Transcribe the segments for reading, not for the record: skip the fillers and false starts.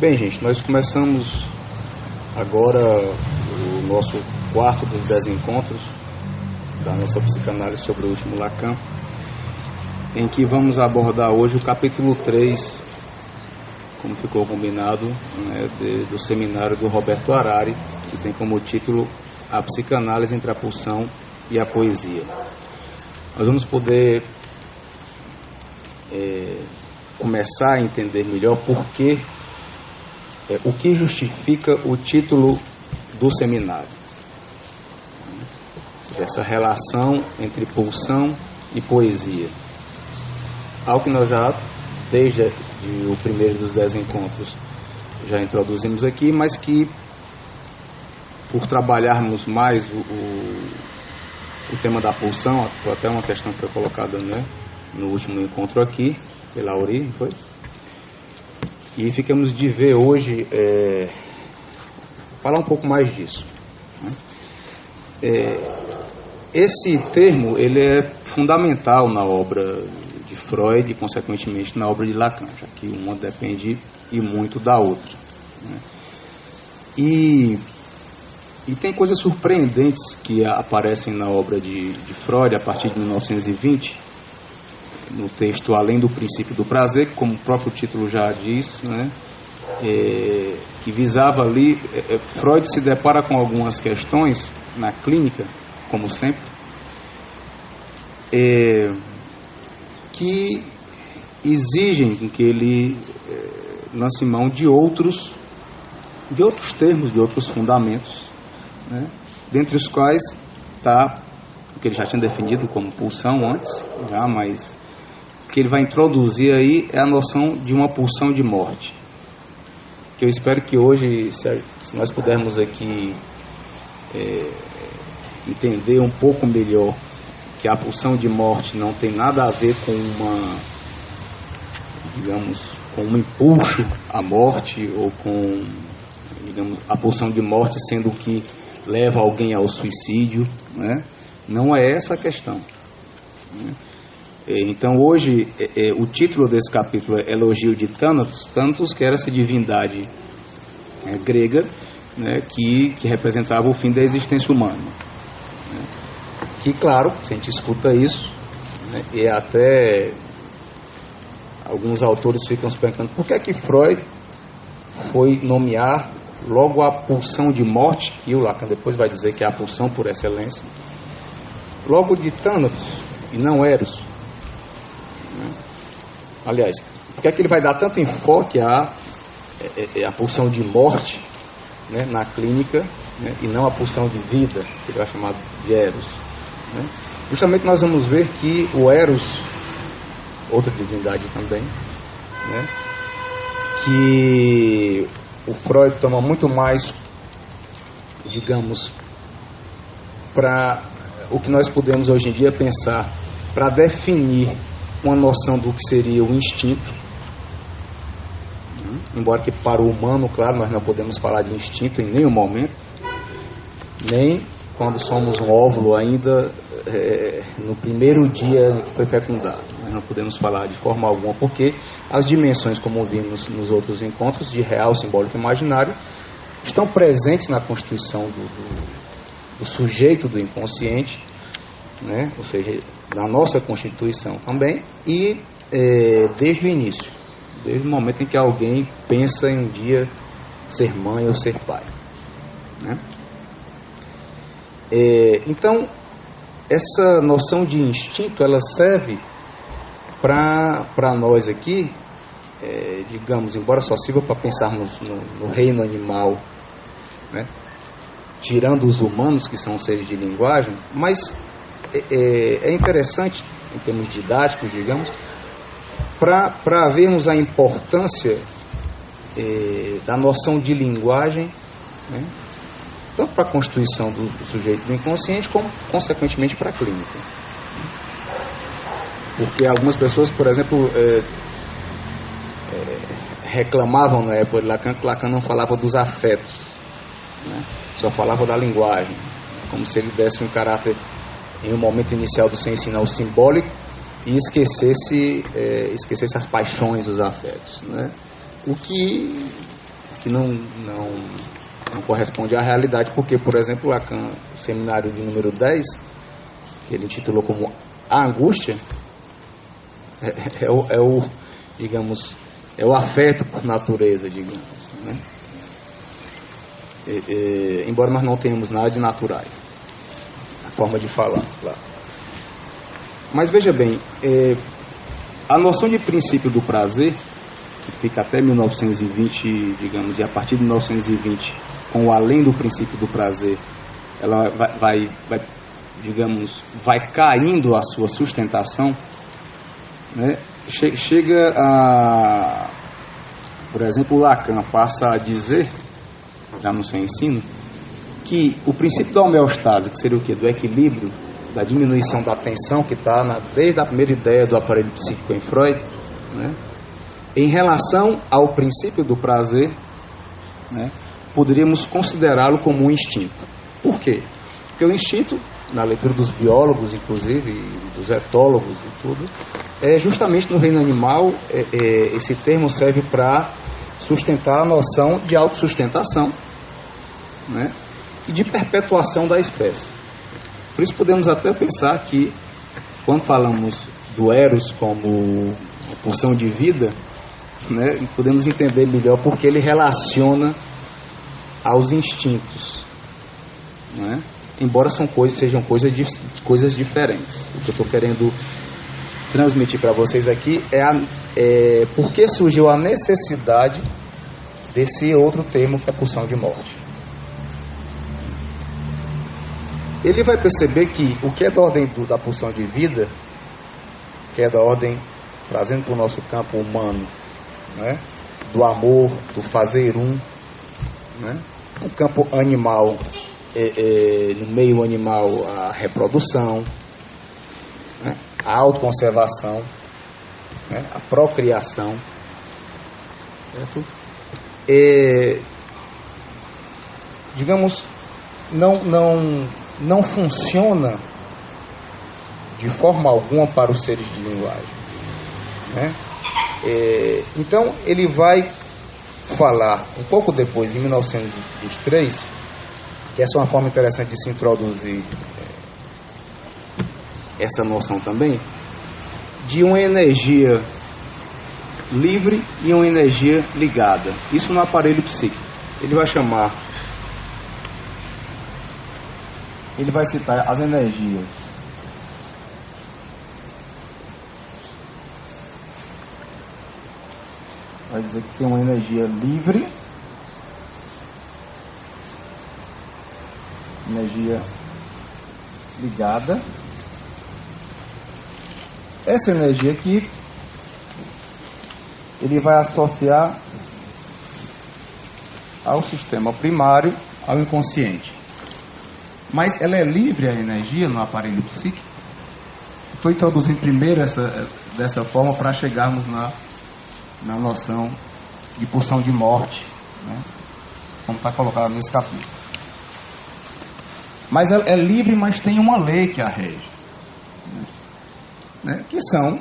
Bem, gente, nós começamos agora o nosso quarto dos 10 encontros da nossa psicanálise sobre o último Lacan, em que vamos abordar hoje o capítulo 3, como ficou combinado, né, do seminário do Roberto Harari, que tem como título A Psicanálise entre a Pulsão e a Poesia. Nós vamos poder começar a entender melhor o que justifica o título do seminário. Essa relação entre pulsão e poesia. Algo que nós já, desde o primeiro dos 10 encontros, já introduzimos aqui, mas que, por trabalharmos mais o tema da pulsão, até uma questão que foi colocada, né, no último encontro aqui, pela Auri, não foi? E ficamos de ver hoje, falar um pouco mais disso. Né? Esse termo, ele é fundamental na obra de Freud e, consequentemente, na obra de Lacan, já que uma depende e muito da outra. Né? E tem coisas surpreendentes que aparecem na obra de Freud a partir de 1920, no texto Além do Princípio do Prazer, que, como o próprio título já diz, né, que visava ali, Freud se depara com algumas questões na clínica, como sempre, que exigem que ele lance mão de outros termos, de outros fundamentos, né, dentre os quais está o que ele já tinha definido como pulsão antes, mas o que ele vai introduzir aí é a noção de uma pulsão de morte, que eu espero que hoje, se nós pudermos aqui entender um pouco melhor que a pulsão de morte não tem nada a ver com com um impulso à morte, ou com, a pulsão de morte sendo o que leva alguém ao suicídio, né? Não é essa a questão, né? Então hoje o título desse capítulo é Elogio de Thanatos, que era essa divindade grega, né, que representava o fim da existência humana, né? Que, claro, se a gente escuta isso, né, e até alguns autores ficam se perguntando por que é que Freud foi nomear logo a pulsão de morte, que o Lacan depois vai dizer que é a pulsão por excelência, logo de Thanatos e não Eros. Aliás, por que é que ele vai dar tanto enfoque à pulsão de morte, né, na clínica, né, e não a pulsão de vida, que ele vai chamar de Eros, né? Justamente nós vamos ver que o Eros, outra divindade também, né, que o Freud toma muito mais, digamos, para o que nós podemos hoje em dia pensar, para definir uma noção do que seria o instinto, embora que para o humano, claro, nós não podemos falar de instinto em nenhum momento, nem quando somos um óvulo ainda no primeiro dia que foi fecundado. Nós não podemos falar de forma alguma, porque as dimensões, como vimos nos outros encontros, de real, simbólico e imaginário, estão presentes na constituição do sujeito do inconsciente, né? Ou seja, na nossa constituição também, e desde o início, desde o momento em que alguém pensa em um dia ser mãe ou ser pai, né? Então, essa noção de instinto, ela serve para nós aqui, digamos, embora só sirva para pensarmos no reino animal, né, tirando os humanos, que são seres de linguagem, mas é interessante, em termos didáticos, digamos, para vermos a importância da noção de linguagem, né, tanto para a constituição do sujeito do inconsciente, como, consequentemente, para a clínica. Porque algumas pessoas, por exemplo, reclamavam na época de Lacan que Lacan não falava dos afetos, né, só falava da linguagem, como se ele desse um caráter em um momento inicial do seu ensino ao simbólico e esquecesse as paixões, os afetos, né? O que não corresponde à realidade, porque, por exemplo, Lacan, o seminário de número 10, que ele intitulou como A Angústia, digamos, é o afeto por natureza, digamos, né? Embora nós não tenhamos nada de naturais, a forma de falar, claro. Mas veja bem, a noção de princípio do prazer, que fica até 1920, digamos, e a partir de 1920, com o além do princípio do prazer, ela vai caindo a sua sustentação, né? Chega a, por exemplo, Lacan passa a dizer, já no seu ensino, que o princípio da homeostase, que seria o quê? Do equilíbrio, da diminuição da tensão, que está desde a primeira ideia do aparelho psíquico em Freud, né? Em relação ao princípio do prazer, né, poderíamos considerá-lo como um instinto. Por quê? Porque o instinto, na leitura dos biólogos, inclusive, e dos etólogos e tudo, justamente no reino animal, esse termo serve para sustentar a noção de autossustentação, né, e de perpetuação da espécie. Por isso podemos até pensar que, quando falamos do Eros como pulsão de vida, né, podemos entender melhor porque ele relaciona aos instintos, né? Embora sejam coisas diferentes. O que eu estou querendo transmitir para vocês aqui é por que surgiu a necessidade desse outro termo, que é a pulsão de morte. Ele vai perceber que o que é da ordem da pulsão de vida, que é da ordem, trazendo para o nosso campo humano, né, do amor, do fazer né, no campo animal, no meio animal, a reprodução, né, a autoconservação, né, a procriação, certo? Digamos, não funciona de forma alguma para os seres de linguagem, né? Então ele vai falar um pouco depois, em 1923, que essa é uma forma interessante de se introduzir essa noção também, de uma energia livre e uma energia ligada. Isso no aparelho psíquico. Ele vai citar as energias vai dizer que tem uma energia livre, energia ligada. Essa energia aqui ele vai associar ao sistema primário, ao inconsciente. Mas ela é livre, a energia, no aparelho psíquico. Estou introduzindo primeiro dessa forma para chegarmos na noção de pulsão de morte, né, como está colocado nesse capítulo. Mas ela é livre, mas tem uma lei que a rege, né, que são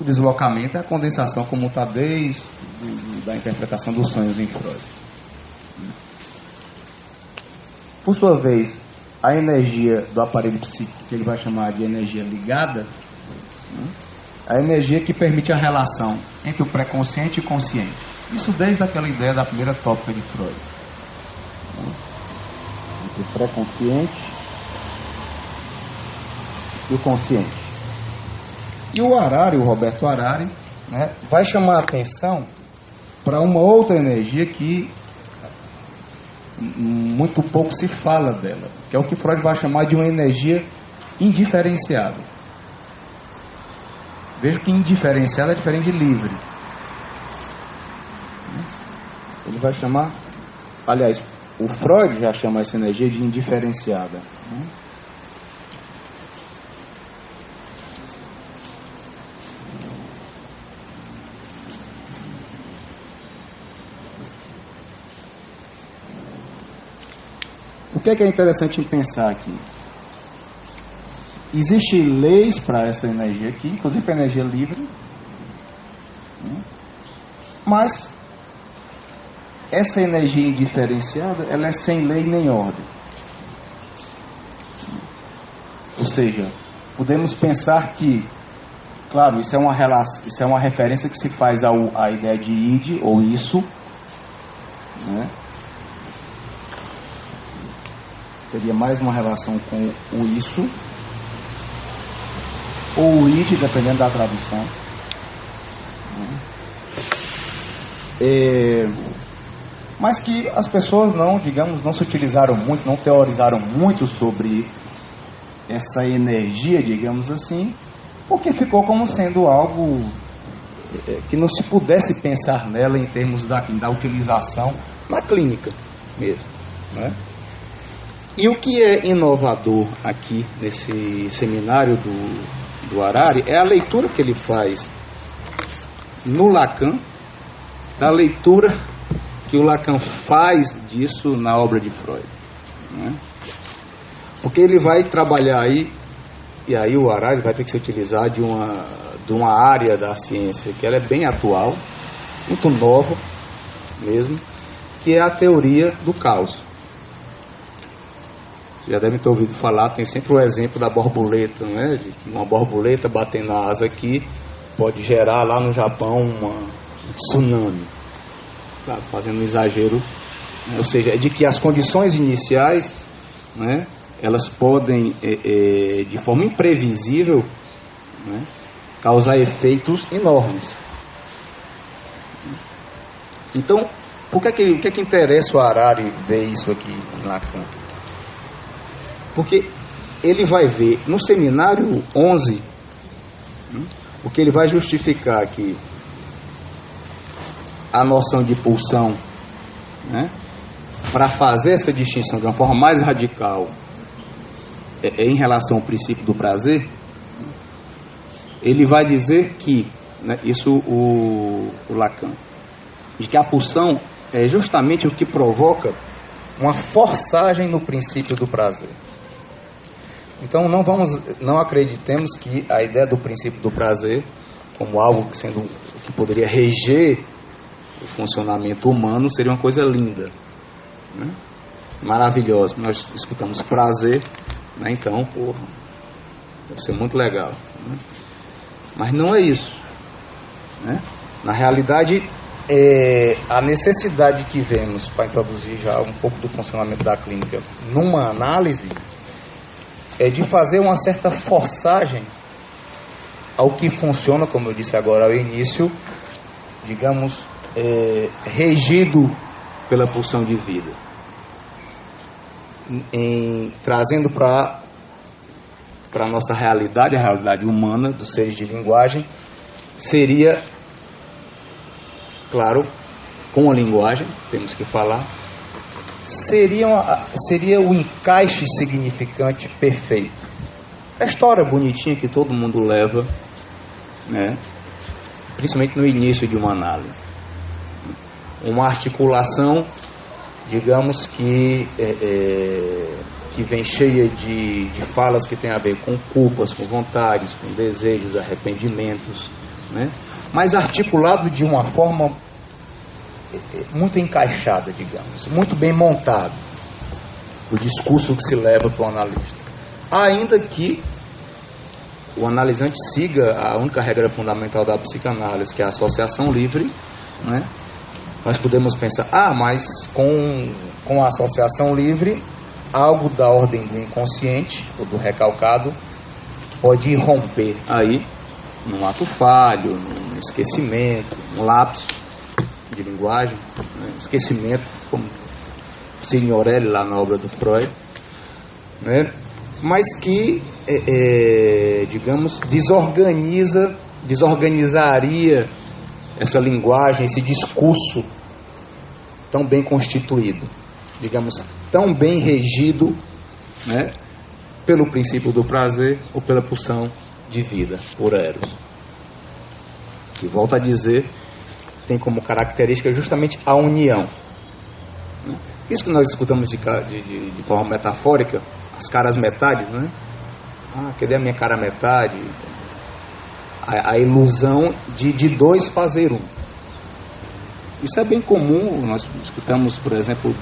o deslocamento e a condensação, como está desde da interpretação dos sonhos em Freud. Por sua vez, a energia do aparelho psíquico, que ele vai chamar de energia ligada, né, a energia que permite a relação entre o pré-consciente e o consciente. Isso desde aquela ideia da primeira tópica de Freud. Entre o pré-consciente e o consciente. E o Harari, o Roberto Harari, né, vai chamar a atenção para uma outra energia que muito pouco se fala dela, que é o que Freud vai chamar de uma energia indiferenciada. Veja que indiferenciada é diferente de livre. Ele vai chamar, aliás, o Freud já chama essa energia de indiferenciada. O que é interessante em pensar aqui? Existem leis para essa energia aqui, inclusive para a energia livre, né? Mas essa energia indiferenciada, ela é sem lei nem ordem. Ou seja, podemos pensar que, claro, isso é uma referência que se faz à ideia de id, ou isso, né? Teria mais uma relação com o isso, ou o id, dependendo da tradução. Mas que as pessoas não se utilizaram muito, não teorizaram muito sobre essa energia, digamos assim, porque ficou como sendo algo que não se pudesse pensar nela em termos da utilização na clínica mesmo, né? E o que é inovador aqui nesse seminário do Harari é a leitura que ele faz no Lacan, da leitura que o Lacan faz disso na obra de Freud, né? Porque ele vai trabalhar aí, e aí o Harari vai ter que se utilizar de uma área da ciência que ela é bem atual, muito nova mesmo, que é a teoria do caos. Vocês já devem ter ouvido falar, tem sempre o exemplo da borboleta, né? De que uma borboleta batendo a asa aqui pode gerar lá no Japão um tsunami. Claro, fazendo um exagero, né? Ou seja, é de que as condições iniciais, né, elas podem, de forma imprevisível, né, causar efeitos enormes. Então, o que é que interessa o Harari ver isso aqui em Lacan? Porque ele vai ver no seminário 11, o que ele vai justificar aqui, a noção de pulsão, né, para fazer essa distinção de uma forma mais radical em relação ao princípio do prazer. Ele vai dizer que, né, isso o Lacan, de que a pulsão é justamente o que provoca uma forçagem no princípio do prazer. Então não acreditemos que a ideia do princípio do prazer como algo que poderia reger o funcionamento humano seria uma coisa linda, né, maravilhosa. Nós escutamos prazer, né, então, porra, deve ser muito legal, né? Mas não é isso, né? Na realidade, a necessidade que vemos para introduzir já um pouco do funcionamento da clínica numa análise é de fazer uma certa forçagem ao que funciona, como eu disse agora ao início, digamos, regido pela pulsão de vida, trazendo para a nossa realidade, a realidade humana dos seres de linguagem, seria, claro, com a linguagem, temos que falar, seria o encaixe significante perfeito. A história bonitinha que todo mundo leva, né, principalmente no início de uma análise. Uma articulação, digamos que vem cheia de falas que tem a ver com culpas, com vontades, com desejos, arrependimentos, né? Mas articulado de uma forma muito encaixada, digamos, muito bem montado, o discurso que se leva para o analista. Ainda que o analisante siga a única regra fundamental da psicanálise, que é a associação livre, né? Nós podemos pensar, mas com a associação livre, algo da ordem do inconsciente, ou do recalcado, pode irromper aí, num ato falho, num esquecimento, num lapso de linguagem, né? Esquecimento, como Signorelli lá na obra do Freud, né? Mas que, digamos, desorganizaria essa linguagem, esse discurso tão bem constituído, digamos, tão bem regido, né, pelo princípio do prazer ou pela pulsão de vida, por Eros. Que, volto a dizer, tem como característica justamente a união. Isso que nós escutamos de forma metafórica, as caras metades, né? Cadê a minha cara metade? A ilusão de dois fazer um. Isso é bem comum. Nós escutamos, por exemplo,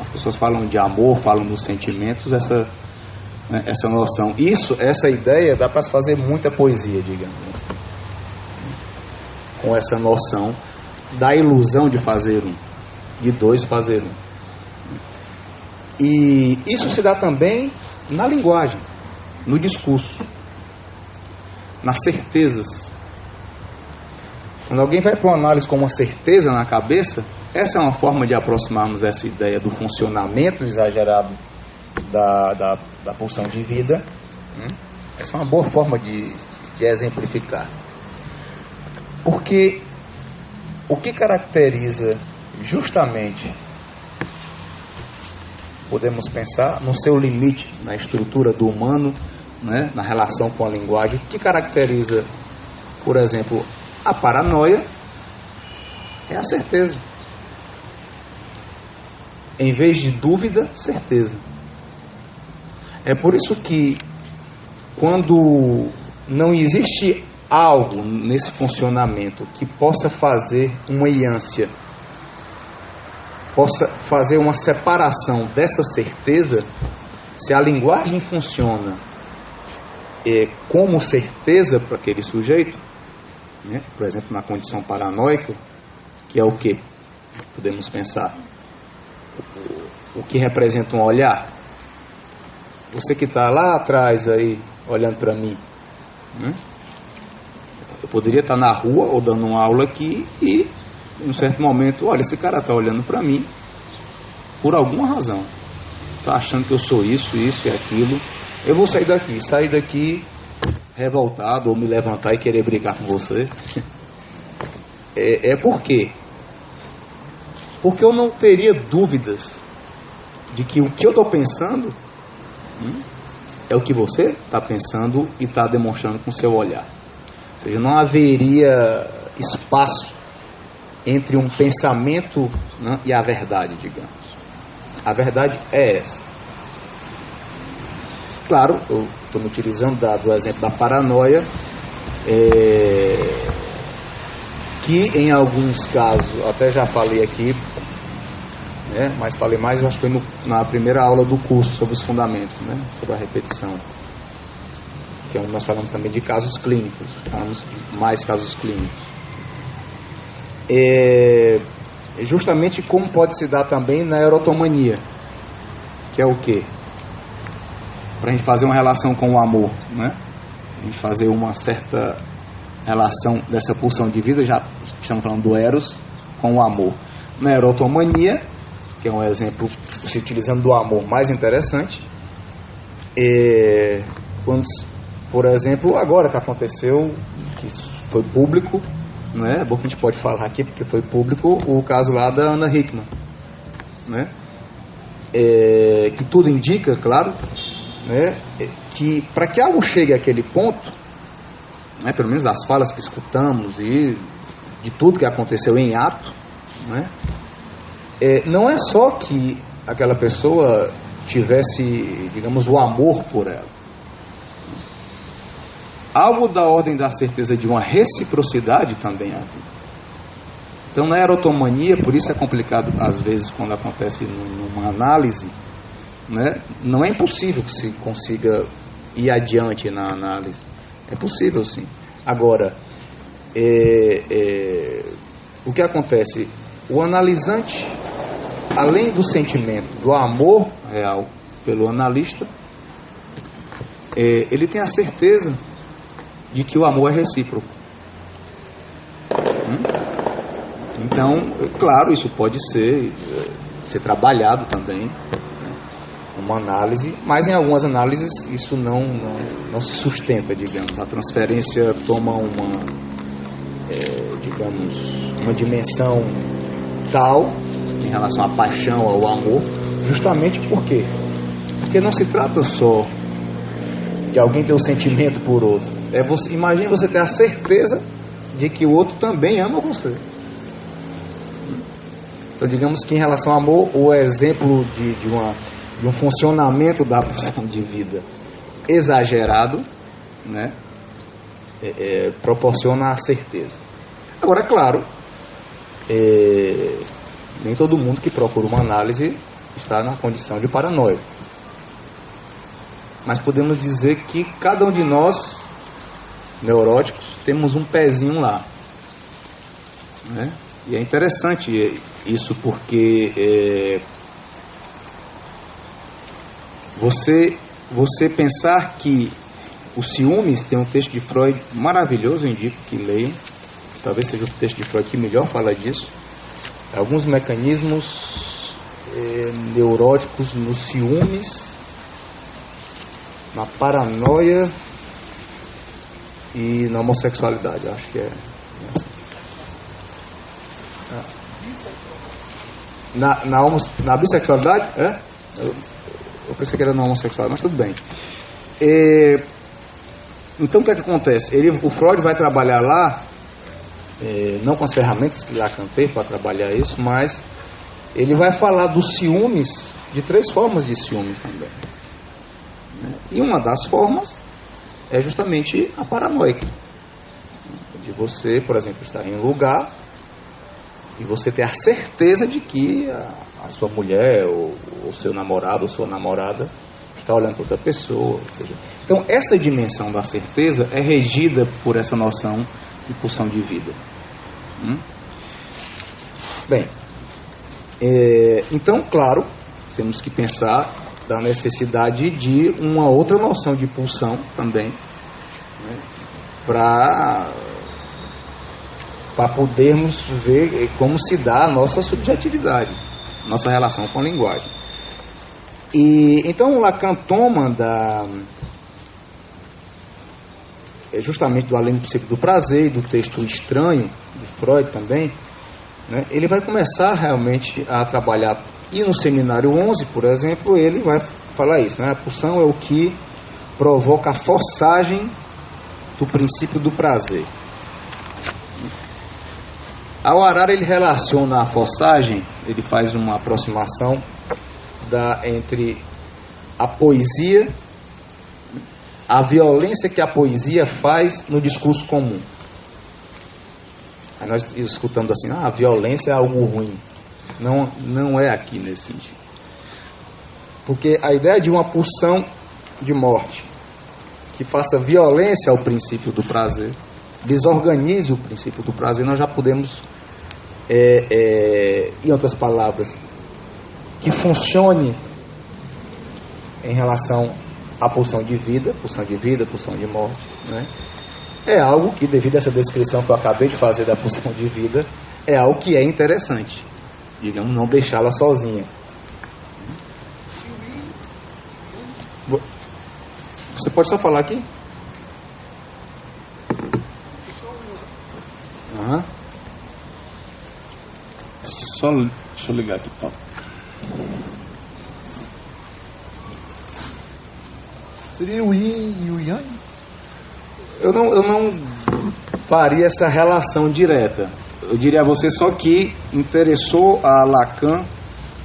as pessoas falam de amor, falam dos sentimentos, essa noção. Essa ideia dá para se fazer muita poesia, digamos assim, com essa noção da ilusão de fazer um, de dois fazer um. E isso se dá também na linguagem, no discurso, nas certezas. Quando alguém vai para uma análise com uma certeza na cabeça, essa é uma forma de aproximarmos essa ideia do funcionamento exagerado da pulsão de vida. Essa é uma boa forma de exemplificar. Porque o que caracteriza justamente, podemos pensar no seu limite, na estrutura do humano, né, na relação com a linguagem, o que caracteriza, por exemplo, a paranoia é a certeza. Em vez de dúvida, certeza. É por isso que quando não existe algo nesse funcionamento que possa fazer uma iância, possa fazer uma separação dessa certeza, se a linguagem funciona como certeza para aquele sujeito, né? Por exemplo, na condição paranoica, que é o que? Podemos pensar. O que representa um olhar? Você que está lá atrás aí, olhando para mim, né? Eu poderia estar na rua ou dando uma aula aqui e, em um certo momento, olha, esse cara está olhando para mim por alguma razão. Está achando que eu sou isso e aquilo. Eu vou sair daqui revoltado, ou me levantar e querer brigar com você. Por quê? Porque eu não teria dúvidas de que o que eu estou pensando é o que você está pensando e está demonstrando com o seu olhar. Ou seja, não haveria espaço entre um pensamento, né, e a verdade, digamos. A verdade é essa. Claro, eu estou me utilizando do exemplo da paranoia, que em alguns casos, até já falei aqui, né, mas falei mais, acho que foi na primeira aula do curso sobre os fundamentos, né, sobre a repetição, que é onde nós falamos também de casos clínicos, falamos de mais casos clínicos. Justamente como pode se dar também na erotomania, que é o quê? Para a gente fazer uma relação com o amor, né? A gente fazer uma certa relação dessa pulsão de vida, já estamos falando do eros com o amor. Na erotomania, que é um exemplo se utilizando do amor mais interessante, quando, por exemplo, agora que aconteceu, que foi público, não é bom que a gente pode falar aqui porque foi público, o caso lá da Ana Hickman, né? Que tudo indica, claro, né, que para que algo chegue àquele ponto, né, pelo menos das falas que escutamos e de tudo que aconteceu em ato, né, não é só que aquela pessoa tivesse, digamos, o amor por ela. Algo da ordem da certeza de uma reciprocidade também havia. Então, na erotomania, por isso é complicado às vezes quando acontece numa análise, né? Não é impossível que se consiga ir adiante na análise. É possível, sim. Agora, o que acontece? O analisante, além do sentimento do amor real pelo analista, ele tem a certeza de que o amor é recíproco. Então, claro, isso pode ser trabalhado também, né, uma análise, mas em algumas análises isso não se sustenta, digamos. A transferência toma uma dimensão tal em relação à paixão, ao amor, justamente por quê? Porque não se trata só de alguém ter um sentimento por outro. Imagine você ter a certeza de que o outro também ama você. Então, digamos que em relação ao amor, o exemplo de um funcionamento da pulsão de vida exagerado, né, proporciona a certeza. Agora, é claro, nem todo mundo que procura uma análise está na condição de paranoico. Mas podemos dizer que cada um de nós, neuróticos, temos um pezinho lá, né? E é interessante isso porque você pensar que os ciúmes, tem um texto de Freud maravilhoso, eu indico que leiam, talvez seja o texto de Freud que melhor fala disso, alguns mecanismos neuróticos nos ciúmes, na paranoia e na homossexualidade, acho que é assim. Na bissexualidade? Eu pensei que era na homossexualidade, mas tudo bem. Então o que é que acontece? O Freud vai trabalhar lá, não com as ferramentas que Lacan teve para trabalhar isso, mas ele vai falar dos ciúmes, de 3 formas de ciúmes também. E uma das formas é justamente a paranoica. De você, por exemplo, estar em um lugar e você ter a certeza de que a sua mulher, ou seu namorado, ou sua namorada está olhando para outra pessoa. Ou seja, então, essa dimensão da certeza é regida por essa noção de pulsão de vida. Bem, então, claro, temos que pensar da necessidade de uma outra noção de pulsão também, né, para podermos ver como se dá a nossa subjetividade, nossa relação com a linguagem. E então Lacan toma justamente do Além do Princípio do Prazer e do texto Estranho, de Freud também, né, ele vai começar realmente a trabalhar, e no Seminário 11, por exemplo, ele vai falar isso, né, a pulsão é o que provoca a forçagem do princípio do prazer. Ao Harari, ele relaciona a forçagem, ele faz uma aproximação entre a poesia, a violência que a poesia faz no discurso comum. Aí nós escutamos assim, a violência é algo ruim. Não é aqui nesse sentido. Porque a ideia de uma pulsão de morte que faça violência ao princípio do prazer, desorganize o princípio do prazer, nós já podemos, em outras palavras, que funcione em relação à pulsão de vida, pulsão de morte, né? É algo que, devido a essa descrição que eu acabei de fazer da pulsão de vida, é algo que é interessante, digamos, não deixá-la sozinha. Você pode só falar aqui? Só deixa eu ligar aqui, tá? Seria o yin e o yang? Eu não faria essa relação direta. Eu diria a você só que interessou a Lacan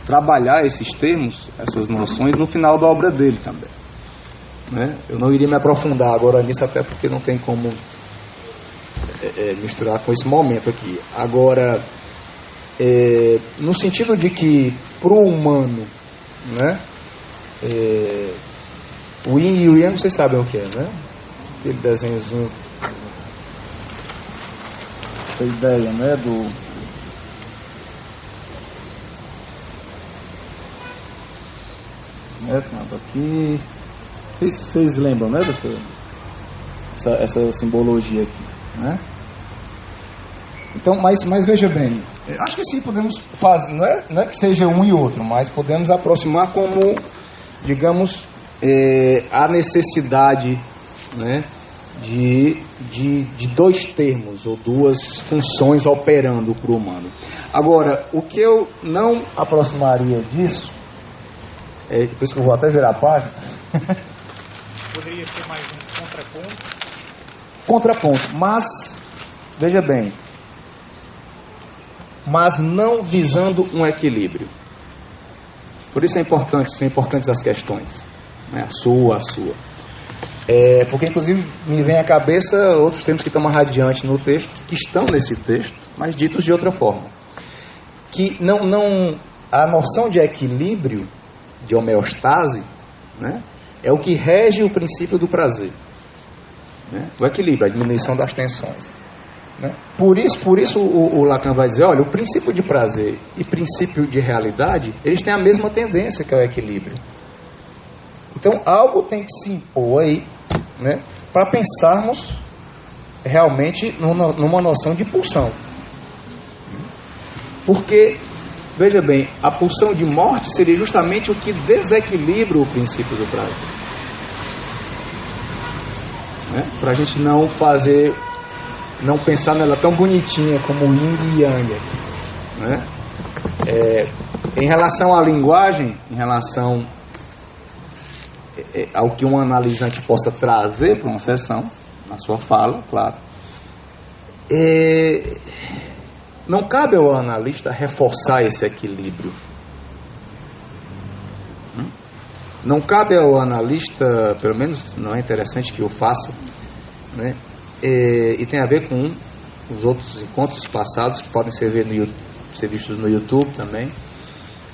trabalhar esses termos, essas noções, no final da obra dele também, né? Eu não iria me aprofundar agora nisso, até porque não tem como misturar com esse momento aqui. Agora, no sentido de que para o humano, né, o yin e o yang, vocês sabem o que é, né? Aquele desenhozinho, essa ideia, né, do aqui, vocês lembram, né, essa simbologia aqui, né? Então, mas veja bem, acho que sim, podemos fazer, não é que seja um e outro, mas podemos aproximar como, digamos, a necessidade, né, de 2 termos ou 2 funções operando para o humano. Agora, o que eu não aproximaria disso, por isso que eu vou até virar a página. Poderia ser mais um contraponto? Contraponto, mas, veja bem, mas não visando um equilíbrio. Por isso são importantes as questões, né? A sua. Porque inclusive me vem à cabeça outros termos que estão mais adiante no texto, que estão nesse texto, mas ditos de outra forma. Que a noção de equilíbrio, de homeostase, né, é o que rege o princípio do prazer. Né? O equilíbrio, a diminuição das tensões. Né? Por isso o Lacan vai dizer, olha, o princípio de prazer e princípio de realidade, eles têm a mesma tendência, que é o equilíbrio. Então algo tem que se impor aí, né, para pensarmos realmente numa noção de pulsão. Porque, veja bem, a pulsão de morte seria justamente o que desequilibra o princípio do prazer. Né? Para a gente não pensar nela tão bonitinha como yin e yang. Né? Em relação à linguagem, em relação ao que um analisante possa trazer para uma sessão, na sua fala, claro, não cabe ao analista reforçar esse equilíbrio. Não cabe ao analista, pelo menos não é interessante que eu faça, né? E tem a ver com os outros encontros passados que podem ser vistos no YouTube também,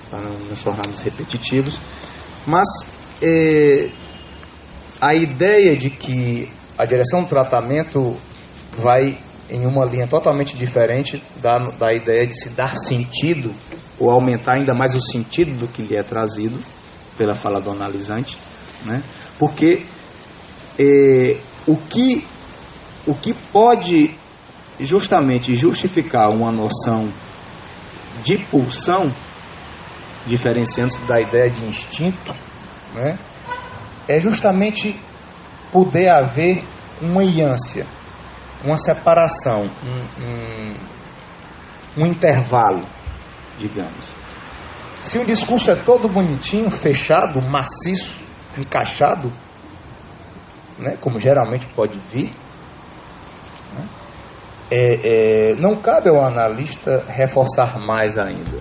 para não nos tornarmos repetitivos. Mas a ideia de que a direção do tratamento vai em uma linha totalmente diferente da ideia de se dar sentido, ou aumentar ainda mais o sentido do que lhe é trazido pela fala do analisante, né? Porque o que pode justamente justificar uma noção de pulsão, diferenciando-se da ideia de instinto, né, é justamente poder haver uma iância, uma separação, um intervalo, digamos. Se o discurso é todo bonitinho, fechado, maciço, encaixado, né, como geralmente pode vir, né, não cabe ao analista reforçar mais ainda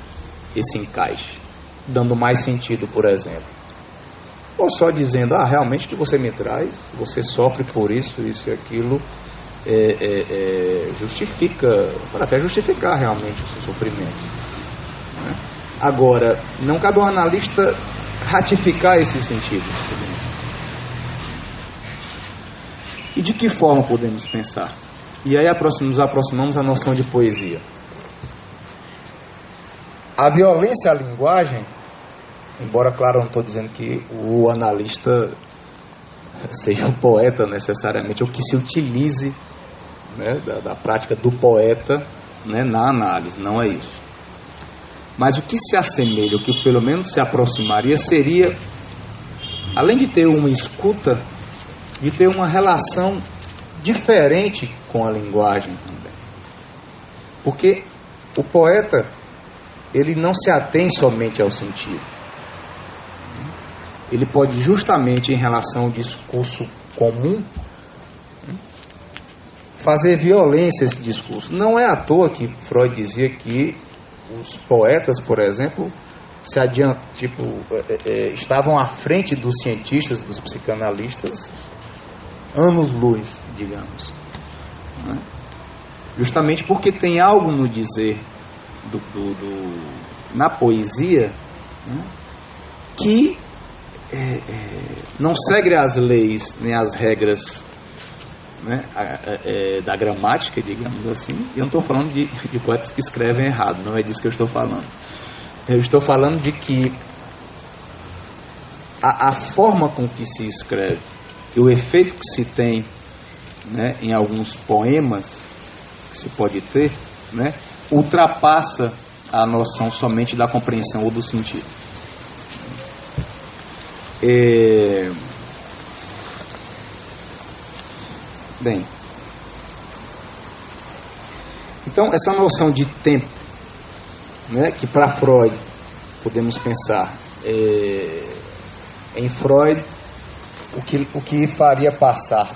esse encaixe, dando mais sentido, por exemplo. Ou só dizendo, realmente que você me traz, você sofre por isso, isso e aquilo, justifica, para até justificar realmente o seu sofrimento. Né? Agora, não cabe ao analista ratificar esse sentido. E de que forma podemos pensar? E aí nos aproximamos à noção de poesia. A violência à linguagem, embora, claro, eu não estou dizendo que o analista seja um poeta necessariamente, ou que se utilize, né, da prática do poeta, né, na análise, não é isso. Mas o que se assemelha, o que pelo menos se aproximaria, seria, além de ter uma escuta, de ter uma relação diferente com a linguagem também. Porque o poeta, ele não se atém somente ao sentido. Ele pode justamente, em relação ao discurso comum, fazer violência a esse discurso. Não é à toa que Freud dizia que os poetas, por exemplo, estavam à frente dos cientistas, dos psicanalistas, anos-luz, digamos. Né? Justamente porque tem algo no dizer na poesia, né, que não segue as leis nem as regras, né, da gramática, digamos assim. Eu não estou falando de poetas que escrevem errado, não é disso que eu estou falando. Eu estou falando de que a forma com que se escreve e o efeito que se tem, né, em alguns poemas que se pode ter, né, ultrapassa a noção somente da compreensão ou do sentido. Bem, então essa noção de tempo, né, que para Freud podemos pensar, em Freud o que faria passar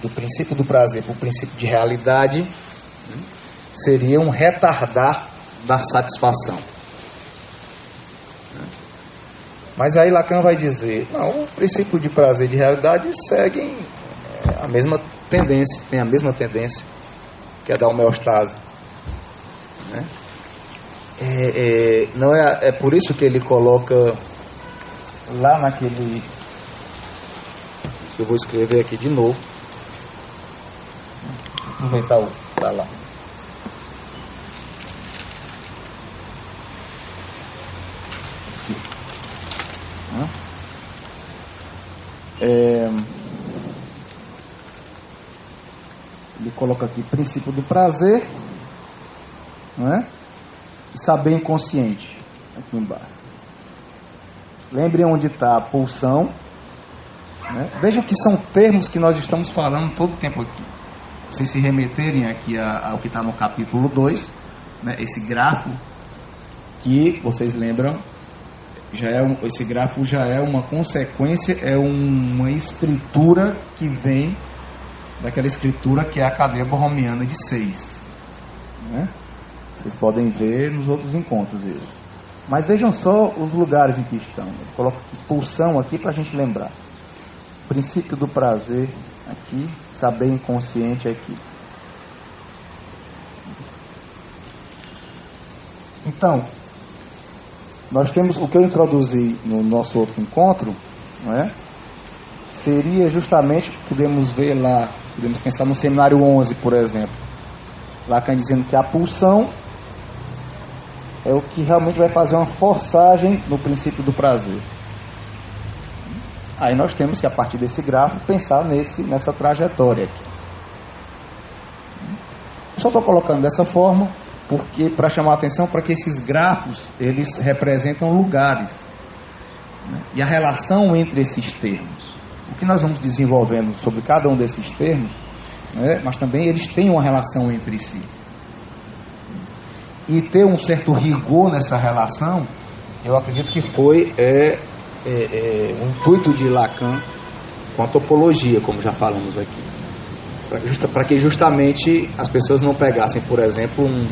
do princípio do prazer para o princípio de realidade, né, seria um retardar da satisfação. Mas aí Lacan vai dizer, não, o princípio de prazer e de realidade seguem a mesma tendência, tem a mesma tendência, que é da homeostase. Né? Não é por isso que ele coloca lá naquele, que eu vou escrever aqui de novo, aproveitar o para lá. Ele coloca aqui princípio do prazer, né? E saber inconsciente aqui embaixo. Lembrem onde está a pulsão, né? Vejam que são termos que nós estamos falando todo o tempo aqui. Vocês se remeterem aqui ao que está no capítulo 2, né? Esse grafo que vocês lembram, esse grafo já é uma consequência, é uma escritura que vem daquela escritura que é a cadeia borromiana de 6, né? Vocês podem ver nos outros encontros isso. Mas vejam só os lugares em que estão. Eu coloco pulsão aqui para a gente lembrar. Princípio do prazer aqui, saber inconsciente aqui. Então, nós temos o que eu introduzi no nosso outro encontro, não é? Seria justamente, podemos ver lá, podemos pensar no seminário 11, por exemplo, Lacan dizendo que a pulsão é o que realmente vai fazer uma forçagem no princípio do prazer. Aí nós temos que, a partir desse gráfico, pensar nessa trajetória aqui. Eu só estou colocando dessa forma porque para chamar a atenção para que esses grafos eles representam lugares, né? E a relação entre esses termos. O que nós vamos desenvolvendo sobre cada um desses termos, né? Mas também eles têm uma relação entre si. E ter um certo rigor nessa relação, eu acredito que foi o intuito de Lacan com a topologia, como já falamos aqui. Para que justamente as pessoas não pegassem, por exemplo, um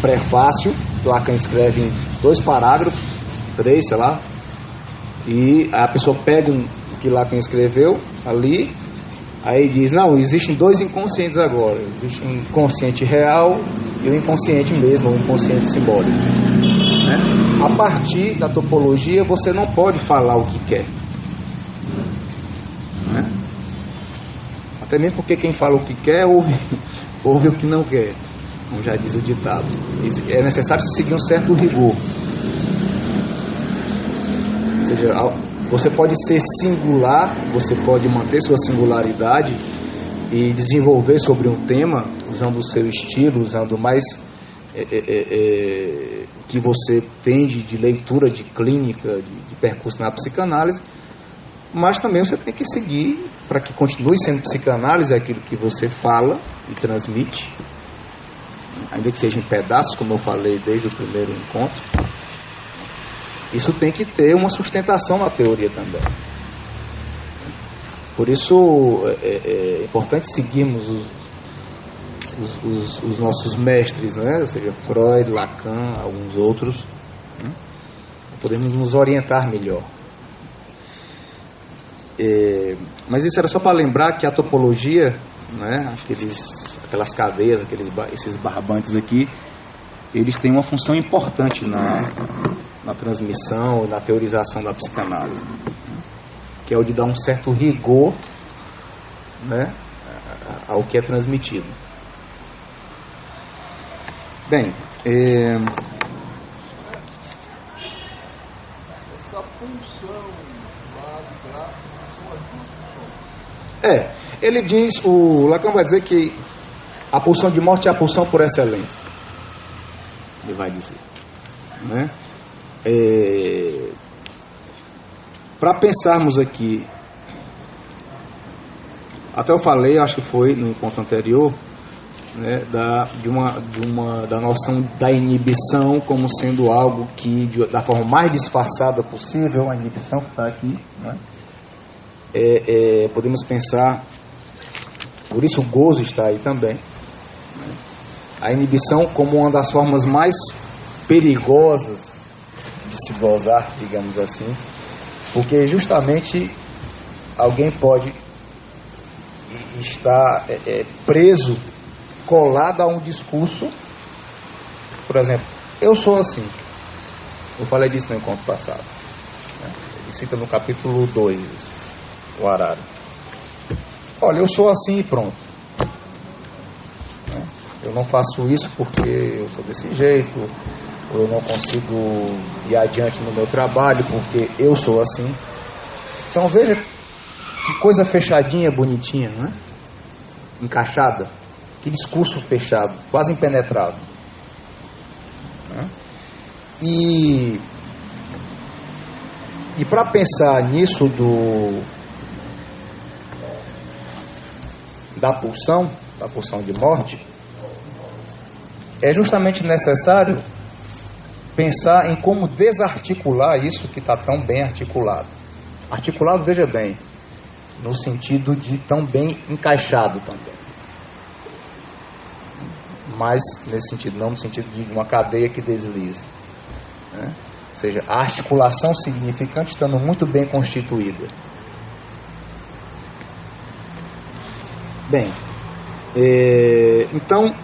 prefácio, Lacan escreve em 2 parágrafos, 3, sei lá, e a pessoa pega o que Lacan escreveu ali, aí diz, não, existem 2 inconscientes agora, existe um inconsciente real e um inconsciente mesmo, um inconsciente simbólico, né? A partir da topologia você não pode falar o que quer, né? Até mesmo porque quem fala o que quer ouve o que não quer, como já diz o ditado. É necessário seguir um certo rigor. Ou seja, você pode ser singular, você pode manter sua singularidade e desenvolver sobre um tema, usando o seu estilo, usando mais que você tem de leitura, de clínica, de percurso na psicanálise, mas também você tem que seguir, para que continue sendo psicanálise, aquilo que você fala e transmite, ainda que seja em pedaços, como eu falei desde o primeiro encontro. Isso tem que ter uma sustentação na teoria também. Por isso é importante seguirmos os nossos mestres, né? Ou seja, Freud, Lacan, alguns outros, né? Podemos nos orientar melhor. Mas isso era só para lembrar que a topologia, né? Aquelas cadeias, esses barbantes aqui, eles têm uma função importante na transmissão, na teorização da psicanálise, que é o de dar um certo rigor, né, ao que é transmitido. Bem, essa função lá do gráfico ele diz, o Lacan vai dizer que a pulsão de morte é a pulsão por excelência. Ele vai dizer, né? Para pensarmos aqui, até eu falei, acho que foi no encontro anterior, né, da noção da inibição como sendo algo que, da forma mais disfarçada possível, a inibição que está aqui, né, podemos pensar, por isso o gozo está aí também, né, a inibição como uma das formas mais perigosas de se gozar, digamos assim, porque justamente alguém pode estar preso, colado a um discurso. Por exemplo, eu sou assim. Eu falei disso no encontro passado, né? Ele cita no capítulo 2 isso, o Harari. Olha, eu sou assim e pronto, né? Eu não faço isso porque eu sou desse jeito, ou eu não consigo ir adiante no meu trabalho porque eu sou assim. Então veja que coisa fechadinha, bonitinha, né? Encaixada, que discurso fechado, quase impenetrável, né? E para pensar nisso da pulsão de morte, é justamente necessário pensar em como desarticular isso que está tão bem articulado. Articulado, veja bem, no sentido de tão bem encaixado também. Mas nesse sentido, não no sentido de uma cadeia que deslize, né? Ou seja, a articulação significante estando muito bem constituída. Bem, então,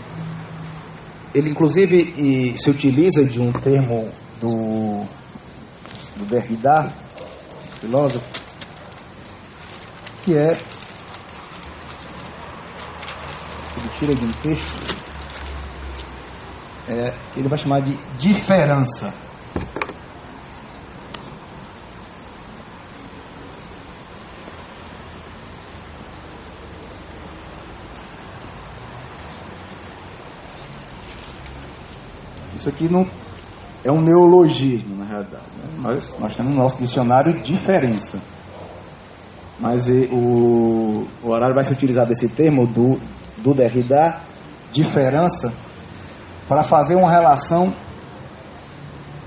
ele inclusive se utiliza de um termo do Derrida, filósofo, que ele tira de um texto, que ele vai chamar de diferença. Isso aqui não é um neologismo, na realidade, né? Nós temos no nosso dicionário diferença. Mas o Harari vai se utilizar desse termo do Derrida, diferença, para fazer uma relação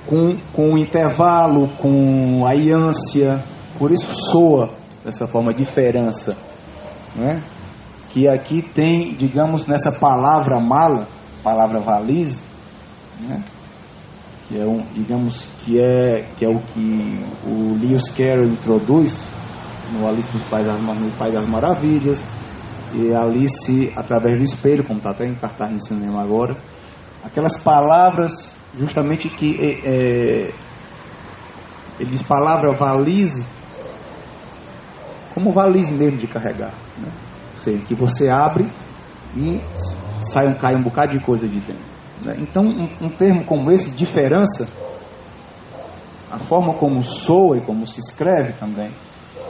com o intervalo, com a iância. Por isso soa dessa forma, diferença, né? Que aqui tem, digamos, nessa palavra mala, palavra valise, né? Que é digamos que é o que o Lewis Carroll introduz no Alice no País das Maravilhas, e Alice através do espelho, como está até em cartaz no cinema agora. Aquelas palavras justamente que ele diz palavra valise, como valise mesmo de carregar, né? Ou seja, que você abre e cai um bocado de coisa de dentro, né? Então um termo como esse, diferença, a forma como soa e como se escreve também,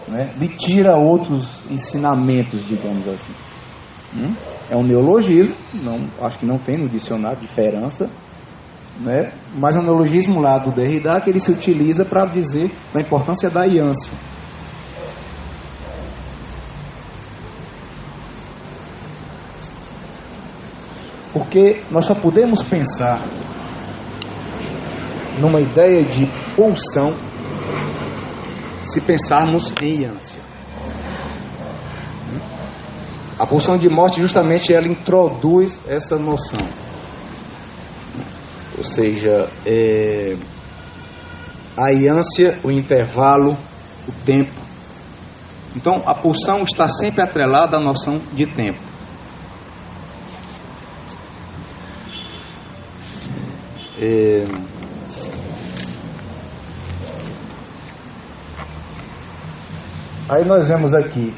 né, lhe tira outros ensinamentos, digamos assim. É um neologismo, acho que não tem no dicionário diferença, né, mas é um neologismo lá do Derrida que ele se utiliza para dizer da importância da iância. Porque nós só podemos pensar numa ideia de pulsão se pensarmos em iância. A pulsão de morte, justamente, ela introduz essa noção. Ou seja, a iância, o intervalo, o tempo. Então, a pulsão está sempre atrelada à noção de tempo. Aí nós vemos aqui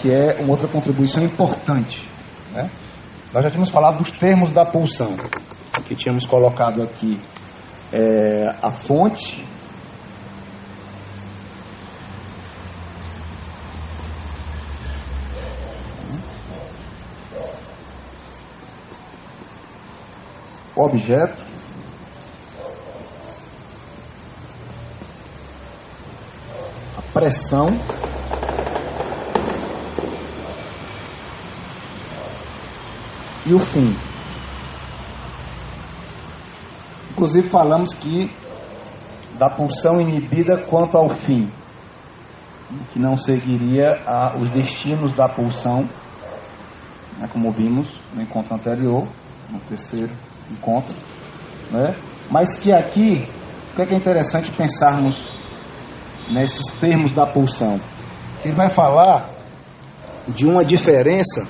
que é uma outra contribuição importante, né? Nós já tínhamos falado dos termos da pulsão, que tínhamos colocado aqui a fonte, o objeto, a pressão, e o fim. Inclusive falamos que da pulsão inibida quanto ao fim, que não seguiria os destinos da pulsão, né, como vimos no encontro anterior, no terceiro encontro, né? Mas que aqui, o que é interessante pensarmos nesses termos da pulsão? Ele vai falar de uma diferença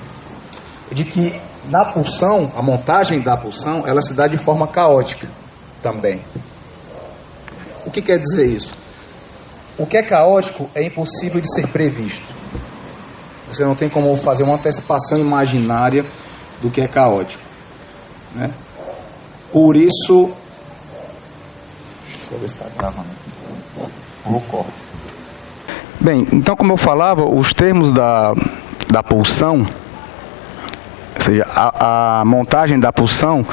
de que na pulsão, a montagem da pulsão, ela se dá de forma caótica também. O que quer dizer isso? O que é caótico é impossível de ser previsto. Você não tem como fazer uma antecipação imaginária do que é caótico, né? Por isso, deixa eu ver se está gravando aqui. Vou cortar. Bem, então, como eu falava, os termos da pulsão, ou seja, a montagem da pulsão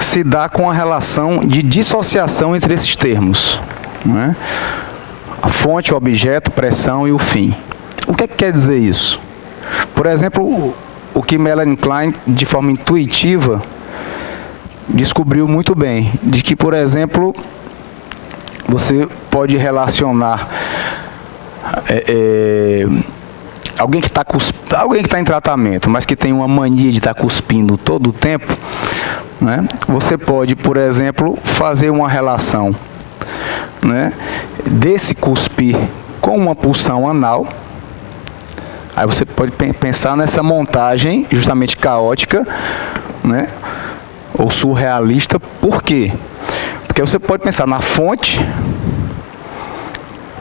se dá com a relação de dissociação entre esses termos, né? A fonte, o objeto, pressão e o fim. O que é que quer dizer isso? Por exemplo, o que Melanie Klein, de forma intuitiva, descobriu muito bem, de que, por exemplo, você pode relacionar alguém que está em tratamento, mas que tem uma mania de estar cuspindo todo o tempo, né? Você pode, por exemplo, fazer uma relação, né, desse cuspir com uma pulsão anal. Aí você pode pensar nessa montagem justamente caótica, né, ou surrealista. Por quê? Porque você pode pensar na fonte,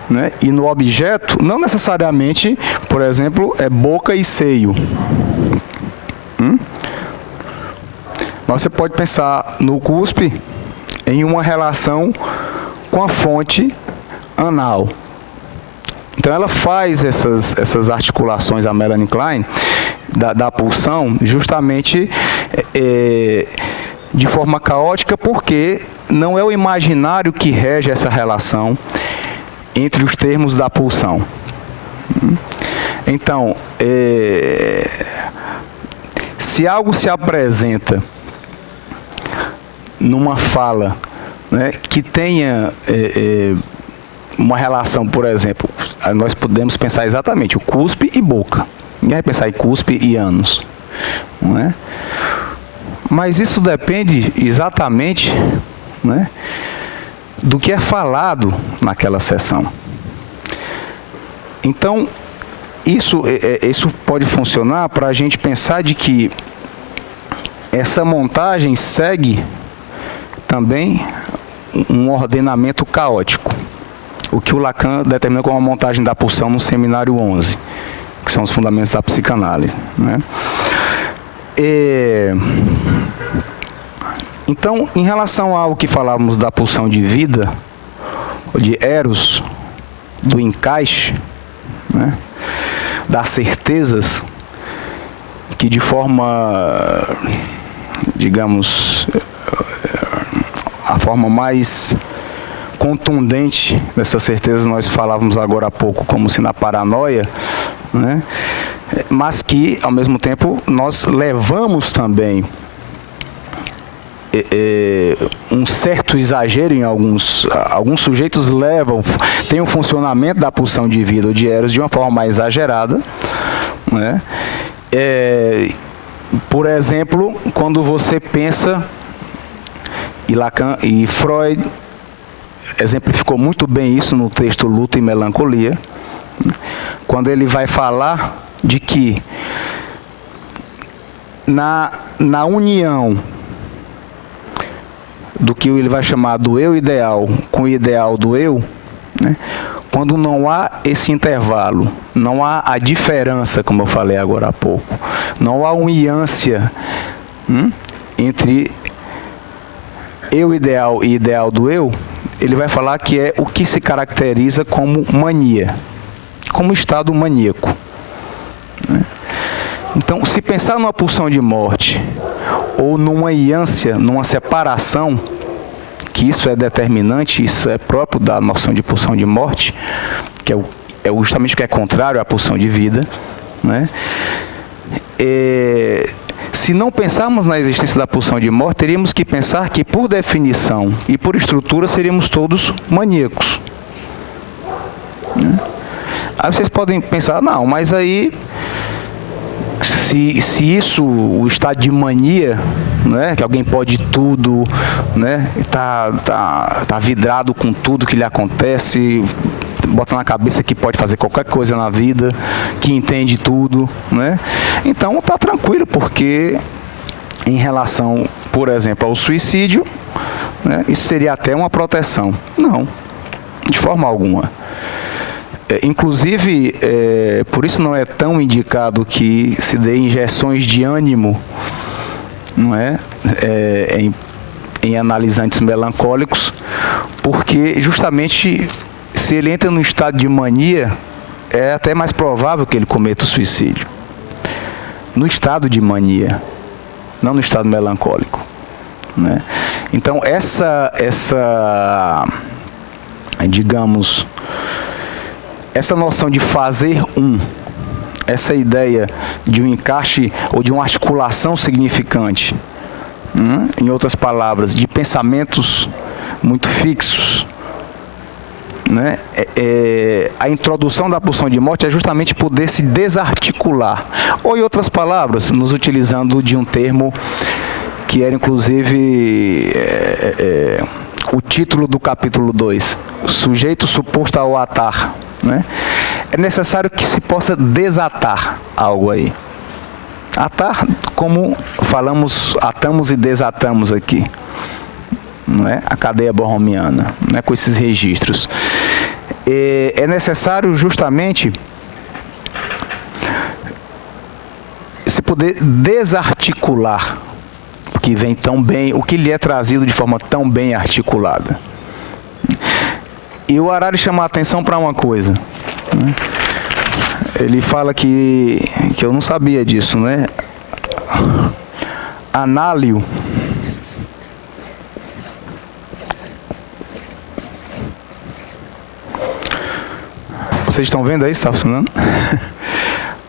né, e no objeto, não necessariamente, por exemplo, é boca e seio. Mas você pode pensar no cuspe em uma relação com a fonte anal. Então ela faz essas articulações, a Melanie Klein, da pulsão, justamente de forma caótica, porque não é o imaginário que rege essa relação entre os termos da pulsão. Então, se algo se apresenta numa fala, né, que tenha uma relação, por exemplo, nós podemos pensar exatamente o cuspe e boca. Ninguém vai pensar em cuspe e ânus, não é? Mas isso depende exatamente, né, do que é falado naquela sessão. Então, isso pode funcionar para a gente pensar de que essa montagem segue também um ordenamento caótico, o que o Lacan determinou como a montagem da pulsão no Seminário 11, que são os fundamentos da psicanálise, né? Então, em relação ao que falávamos da pulsão de vida, de eros, do encaixe, né, das certezas, que de forma, digamos, a forma mais contundente dessas certezas nós falávamos agora há pouco, como se na paranoia, né? Mas que, ao mesmo tempo, nós levamos também um certo exagero em alguns sujeitos tem um funcionamento da pulsão de vida ou de eros de uma forma mais exagerada, né? Por exemplo, quando você pensa, e Lacan e Freud exemplificou muito bem isso no texto Luto e Melancolia, quando ele vai falar de que na união do que ele vai chamar do eu ideal com o ideal do eu, né, quando não há esse intervalo, não há a diferença, como eu falei agora há pouco, não há uma iância entre eu ideal e ideal do eu, ele vai falar que é o que se caracteriza como mania, como estado maníaco, né? Então, se pensar numa pulsão de morte ou numa iância, numa separação, que isso é determinante, isso é próprio da noção de pulsão de morte, que é justamente o que é contrário à pulsão de vida, né? Se não pensarmos na existência da pulsão de morte, teríamos que pensar que, por definição e por estrutura, seríamos todos maníacos, né? Aí vocês podem pensar, não, mas aí, se isso, o estado de mania, né, que alguém pode tudo, né, tá vidrado com tudo que lhe acontece, bota na cabeça que pode fazer qualquer coisa na vida, que entende tudo, né? Então tá tranquilo, porque em relação, por exemplo, ao suicídio, né, isso seria até uma proteção. Não, de forma alguma. Inclusive, por isso não é tão indicado que se dê injeções de ânimo, não é? Em analisantes melancólicos, porque justamente se ele entra no estado de mania, é até mais provável que ele cometa o suicídio. No estado de mania, não no estado melancólico, né? Então digamos, essa noção de fazer essa ideia de um encaixe ou de uma articulação significante, em outras palavras, de pensamentos muito fixos, né? A introdução da pulsão de morte é justamente poder se desarticular, ou em outras palavras, nos utilizando de um termo que era inclusive o título do capítulo 2, sujeito suposto ao atar, né? É necessário que se possa desatar algo aí. Atar, como falamos, atamos e desatamos aqui, não é? A cadeia borromiana, né? Com esses registros. É necessário justamente se poder desarticular o que vem tão bem, o que lhe é trazido de forma tão bem articulada. E o Harari chama a atenção para uma coisa, né? Ele fala que eu não sabia disso, né? Análio vocês estão vendo aí? Está funcionando?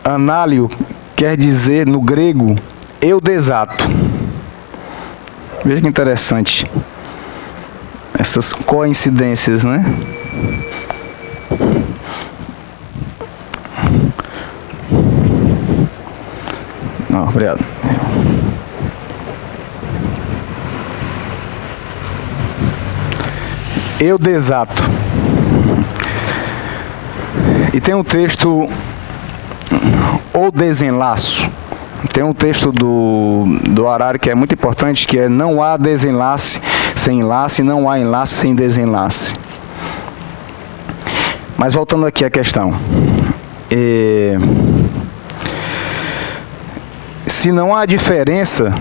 Análio quer dizer no grego eu desato. Veja que interessante essas coincidências, né? Não, obrigado. Eu desato. E tem um texto, ou desenlaço. Tem um texto do Harari que é muito importante, que é: não há desenlace sem enlace, não há enlace sem desenlace. Mas voltando aqui à questão. Se não há diferença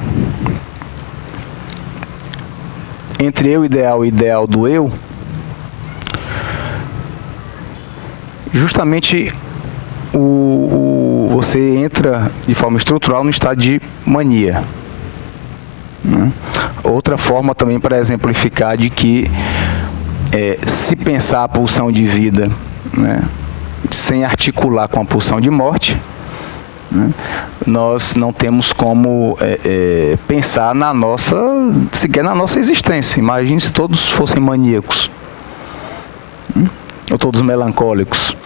entre eu ideal e ideal do eu, justamente você entra de forma estrutural no estado de mania, né? Outra forma também para exemplificar de que se pensar a pulsão de vida, né, sem articular com a pulsão de morte, né, nós não temos como pensar sequer na nossa existência. Imagine se todos fossem maníacos, ou todos melancólicos.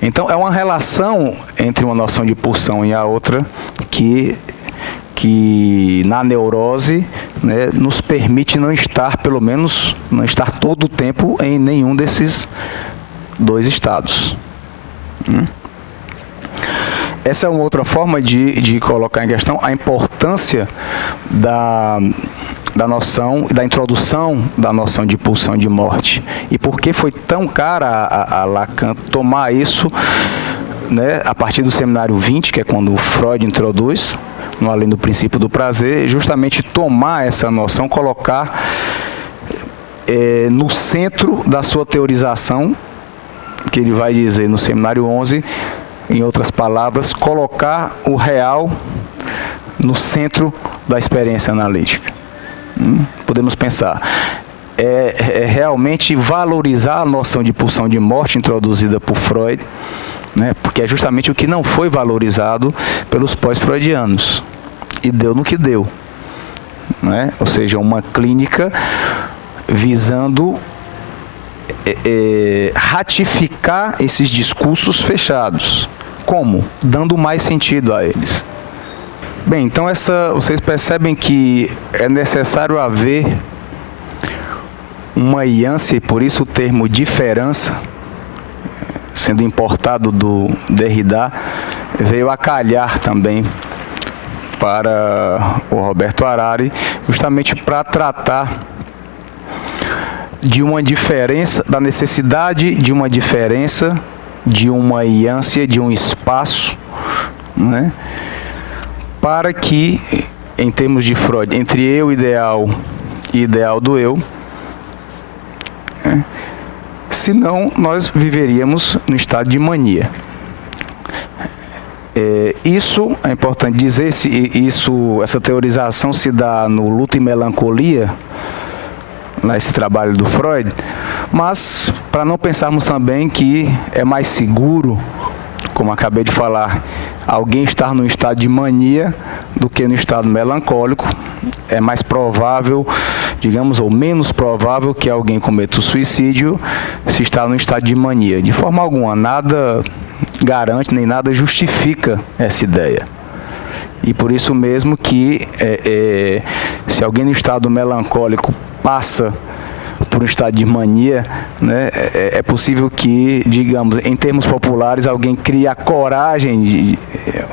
Então é uma relação entre uma noção de pulsão e a outra que na neurose, né, nos permite não estar, pelo menos, não estar todo o tempo em nenhum desses dois estados. Essa é uma outra forma de colocar em questão a importância da noção, da introdução da noção de pulsão de morte. E por que foi tão cara a Lacan tomar isso, né, a partir do seminário 20, que é quando Freud introduz, no Além do Princípio do Prazer, justamente tomar essa noção, colocar no centro da sua teorização, que ele vai dizer no seminário 11, em outras palavras, colocar o real no centro da experiência analítica. Podemos pensar, realmente valorizar a noção de pulsão de morte introduzida por Freud, né, porque é justamente o que não foi valorizado pelos pós-freudianos, e deu no que deu, né? Ou seja, uma clínica visando ratificar esses discursos fechados. Como? Dando mais sentido a eles. Bem, então vocês percebem que é necessário haver uma iância, e por isso o termo diferença, sendo importado do Derrida, veio a calhar também para o Roberto Harari, justamente para tratar de uma diferença, da necessidade de uma diferença, de uma iância, de um espaço, né, para que, em termos de Freud, entre eu ideal e ideal do eu, senão nós viveríamos no estado de mania. Isso é importante dizer, essa teorização se dá no Luto e Melancolia, nesse trabalho do Freud, mas para não pensarmos também que é mais seguro, como acabei de falar, alguém estar no estado de mania do que no estado melancólico, é mais provável, digamos, ou menos provável que alguém cometa o suicídio se está no estado de mania. De forma alguma, nada garante nem nada justifica essa ideia. E por isso mesmo que se alguém no estado melancólico passa por um estado de mania, né, é possível que, digamos, em termos populares, alguém crie a coragem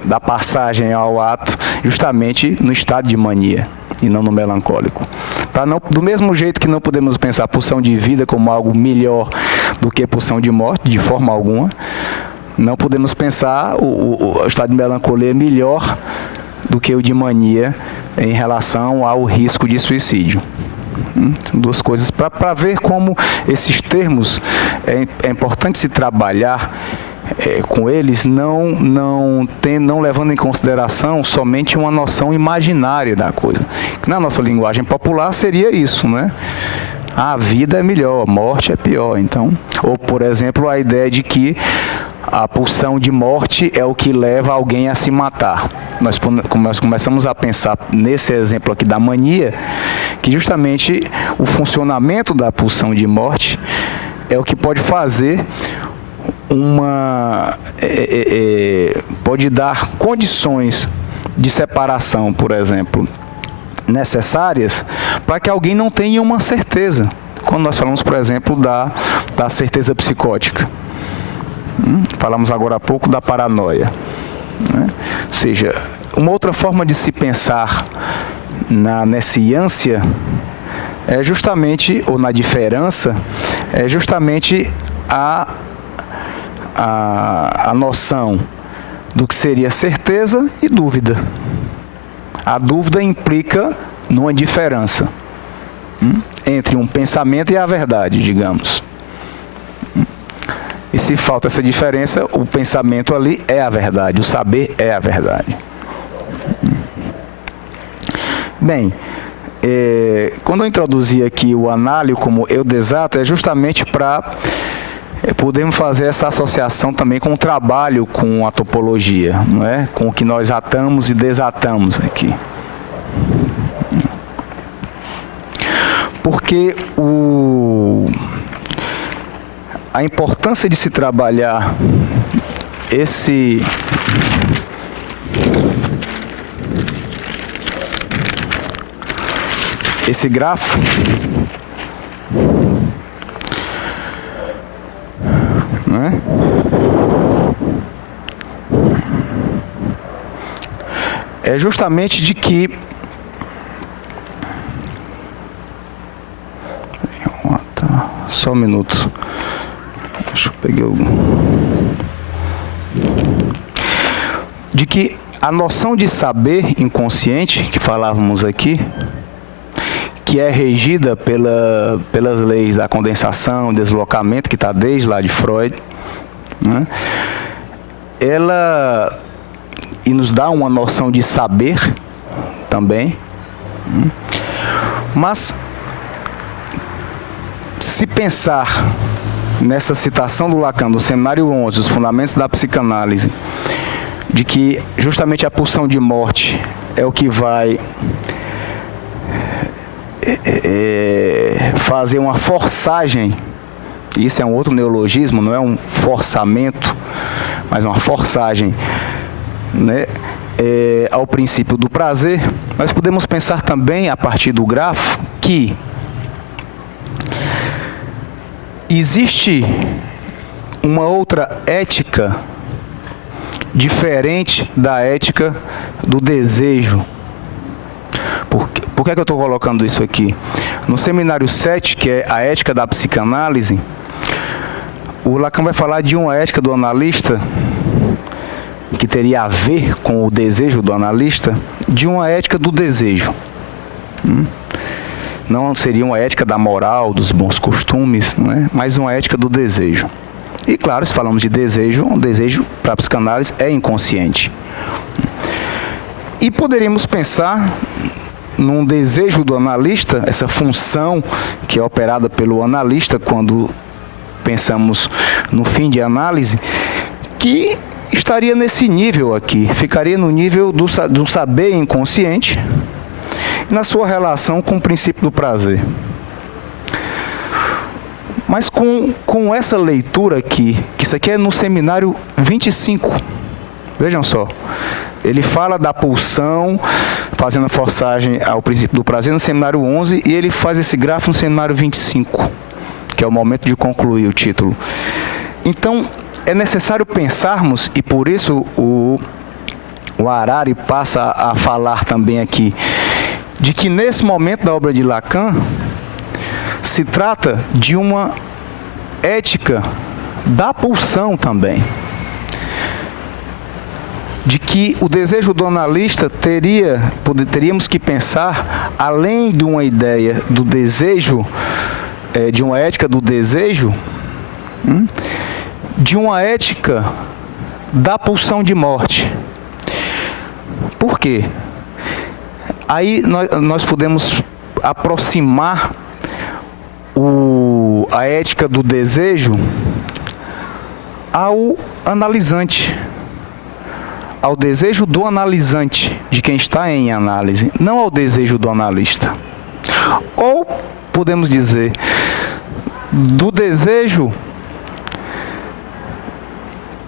da passagem ao ato justamente no estado de mania e não no melancólico. Do mesmo jeito que não podemos pensar a pulsão de vida como algo melhor do que a pulsão de morte, de forma alguma, não podemos pensar o estado de melancolia melhor do que o de mania em relação ao risco de suicídio. São duas coisas para ver como esses termos é importante se trabalhar com eles, não levando em consideração somente uma noção imaginária da coisa. Que na nossa linguagem popular seria isso, né? A vida é melhor, a morte é pior. Então, ou por exemplo, a ideia de que a pulsão de morte é o que leva alguém a se matar. Nós começamos a pensar nesse exemplo aqui da mania, que justamente o funcionamento da pulsão de morte é o que pode fazer pode dar condições de separação, por exemplo, necessárias para que alguém não tenha uma certeza. Quando nós falamos, por exemplo, da certeza psicótica. Falamos agora há pouco da paranoia, né? Ou seja, uma outra forma de se pensar nessa ânsia é justamente, ou na diferença, é justamente a noção do que seria certeza e dúvida. A dúvida implica numa diferença entre um pensamento e a verdade, digamos. E se falta essa diferença, o pensamento ali é a verdade, o saber é a verdade. Bem, quando eu introduzi aqui o análise como eu desato, é justamente para podermos fazer essa associação também com o trabalho com a topologia, não é? Com o que nós atamos e desatamos aqui. Porque a importância de se trabalhar esse grafo né? É justamente de que só um minuto. Deixa eu pegar de que a noção de saber inconsciente que falávamos aqui, que é regida pelas leis da condensação, deslocamento, que está desde lá de Freud, né? Ela nos dá uma noção de saber também, mas se pensar nessa citação do Lacan, do Seminário 11, os fundamentos da psicanálise, de que justamente a pulsão de morte é o que vai fazer uma forçagem, isso é um outro neologismo, não é um forçamento, mas uma forçagem, né, ao princípio do prazer, nós podemos pensar também, a partir do grafo, que existe uma outra ética diferente da ética do desejo. Por que eu estou colocando isso aqui? No seminário 7, que é a ética da psicanálise, o Lacan vai falar de uma ética do analista que teria a ver com o desejo do analista, de uma ética do desejo. Não seria uma ética da moral, dos bons costumes, não é? Mas uma ética do desejo. E claro, se falamos de desejo, um desejo para a psicanálise é inconsciente. E poderíamos pensar num desejo do analista, essa função que é operada pelo analista quando pensamos no fim de análise, que estaria nesse nível aqui, ficaria no nível do saber inconsciente, na sua relação com o princípio do prazer. Mas com essa leitura aqui, que isso aqui é no seminário 25, vejam só, ele fala da pulsão, fazendo a forçagem ao princípio do prazer no seminário 11, e ele faz esse gráfico no seminário 25, que é o momento de concluir o título. Então, é necessário pensarmos, e por isso o Harari passa a falar também aqui, de que nesse momento da obra de Lacan, se trata de uma ética da pulsão também. De que o desejo do analista teríamos que pensar, além de uma ideia do desejo, de uma ética do desejo, de uma ética da pulsão de morte. Por quê? Aí nós podemos aproximar a ética do desejo ao analisante, ao desejo do analisante, de quem está em análise, não ao desejo do analista. Ou podemos dizer, do desejo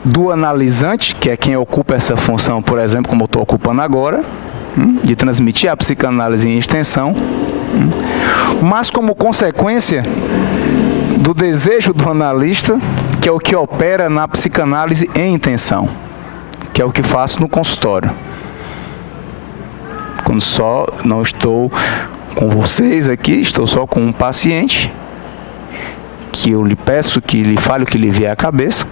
do analisante, que é quem ocupa essa função, por exemplo, como eu estou ocupando agora, de transmitir a psicanálise em extensão, mas como consequência do desejo do analista, que é o que opera na psicanálise em intenção, que é o que faço no consultório. Quando só não estou com vocês aqui, estou só com um paciente, que eu lhe peço que lhe fale o que lhe vier à cabeça.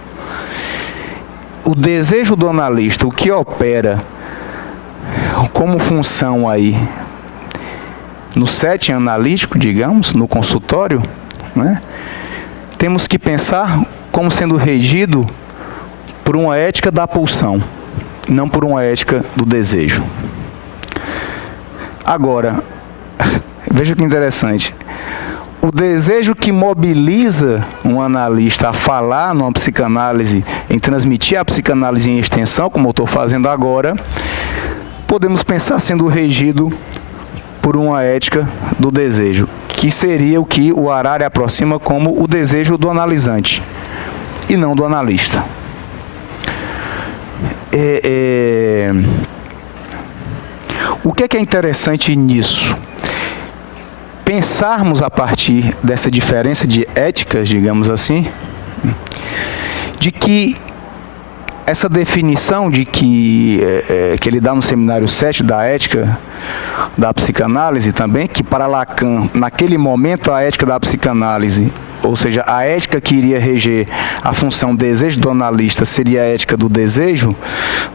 O desejo do analista, o que opera como função aí no setting analítico, digamos, no consultório, né? Temos que pensar como sendo regido por uma ética da pulsão, não por uma ética do desejo. Agora, veja que interessante. O desejo que mobiliza um analista a falar numa psicanálise, em transmitir a psicanálise em extensão, como eu estou fazendo agora, podemos pensar sendo regido por uma ética do desejo, que seria o que o Harari aproxima como o desejo do analisante, e não do analista. O que é interessante nisso? Pensarmos a partir dessa diferença de éticas, digamos assim, de que essa definição de que ele dá no seminário 7 da ética da psicanálise também, que para Lacan, naquele momento, a ética da psicanálise, ou seja, a ética que iria reger a função desejo do analista seria a ética do desejo,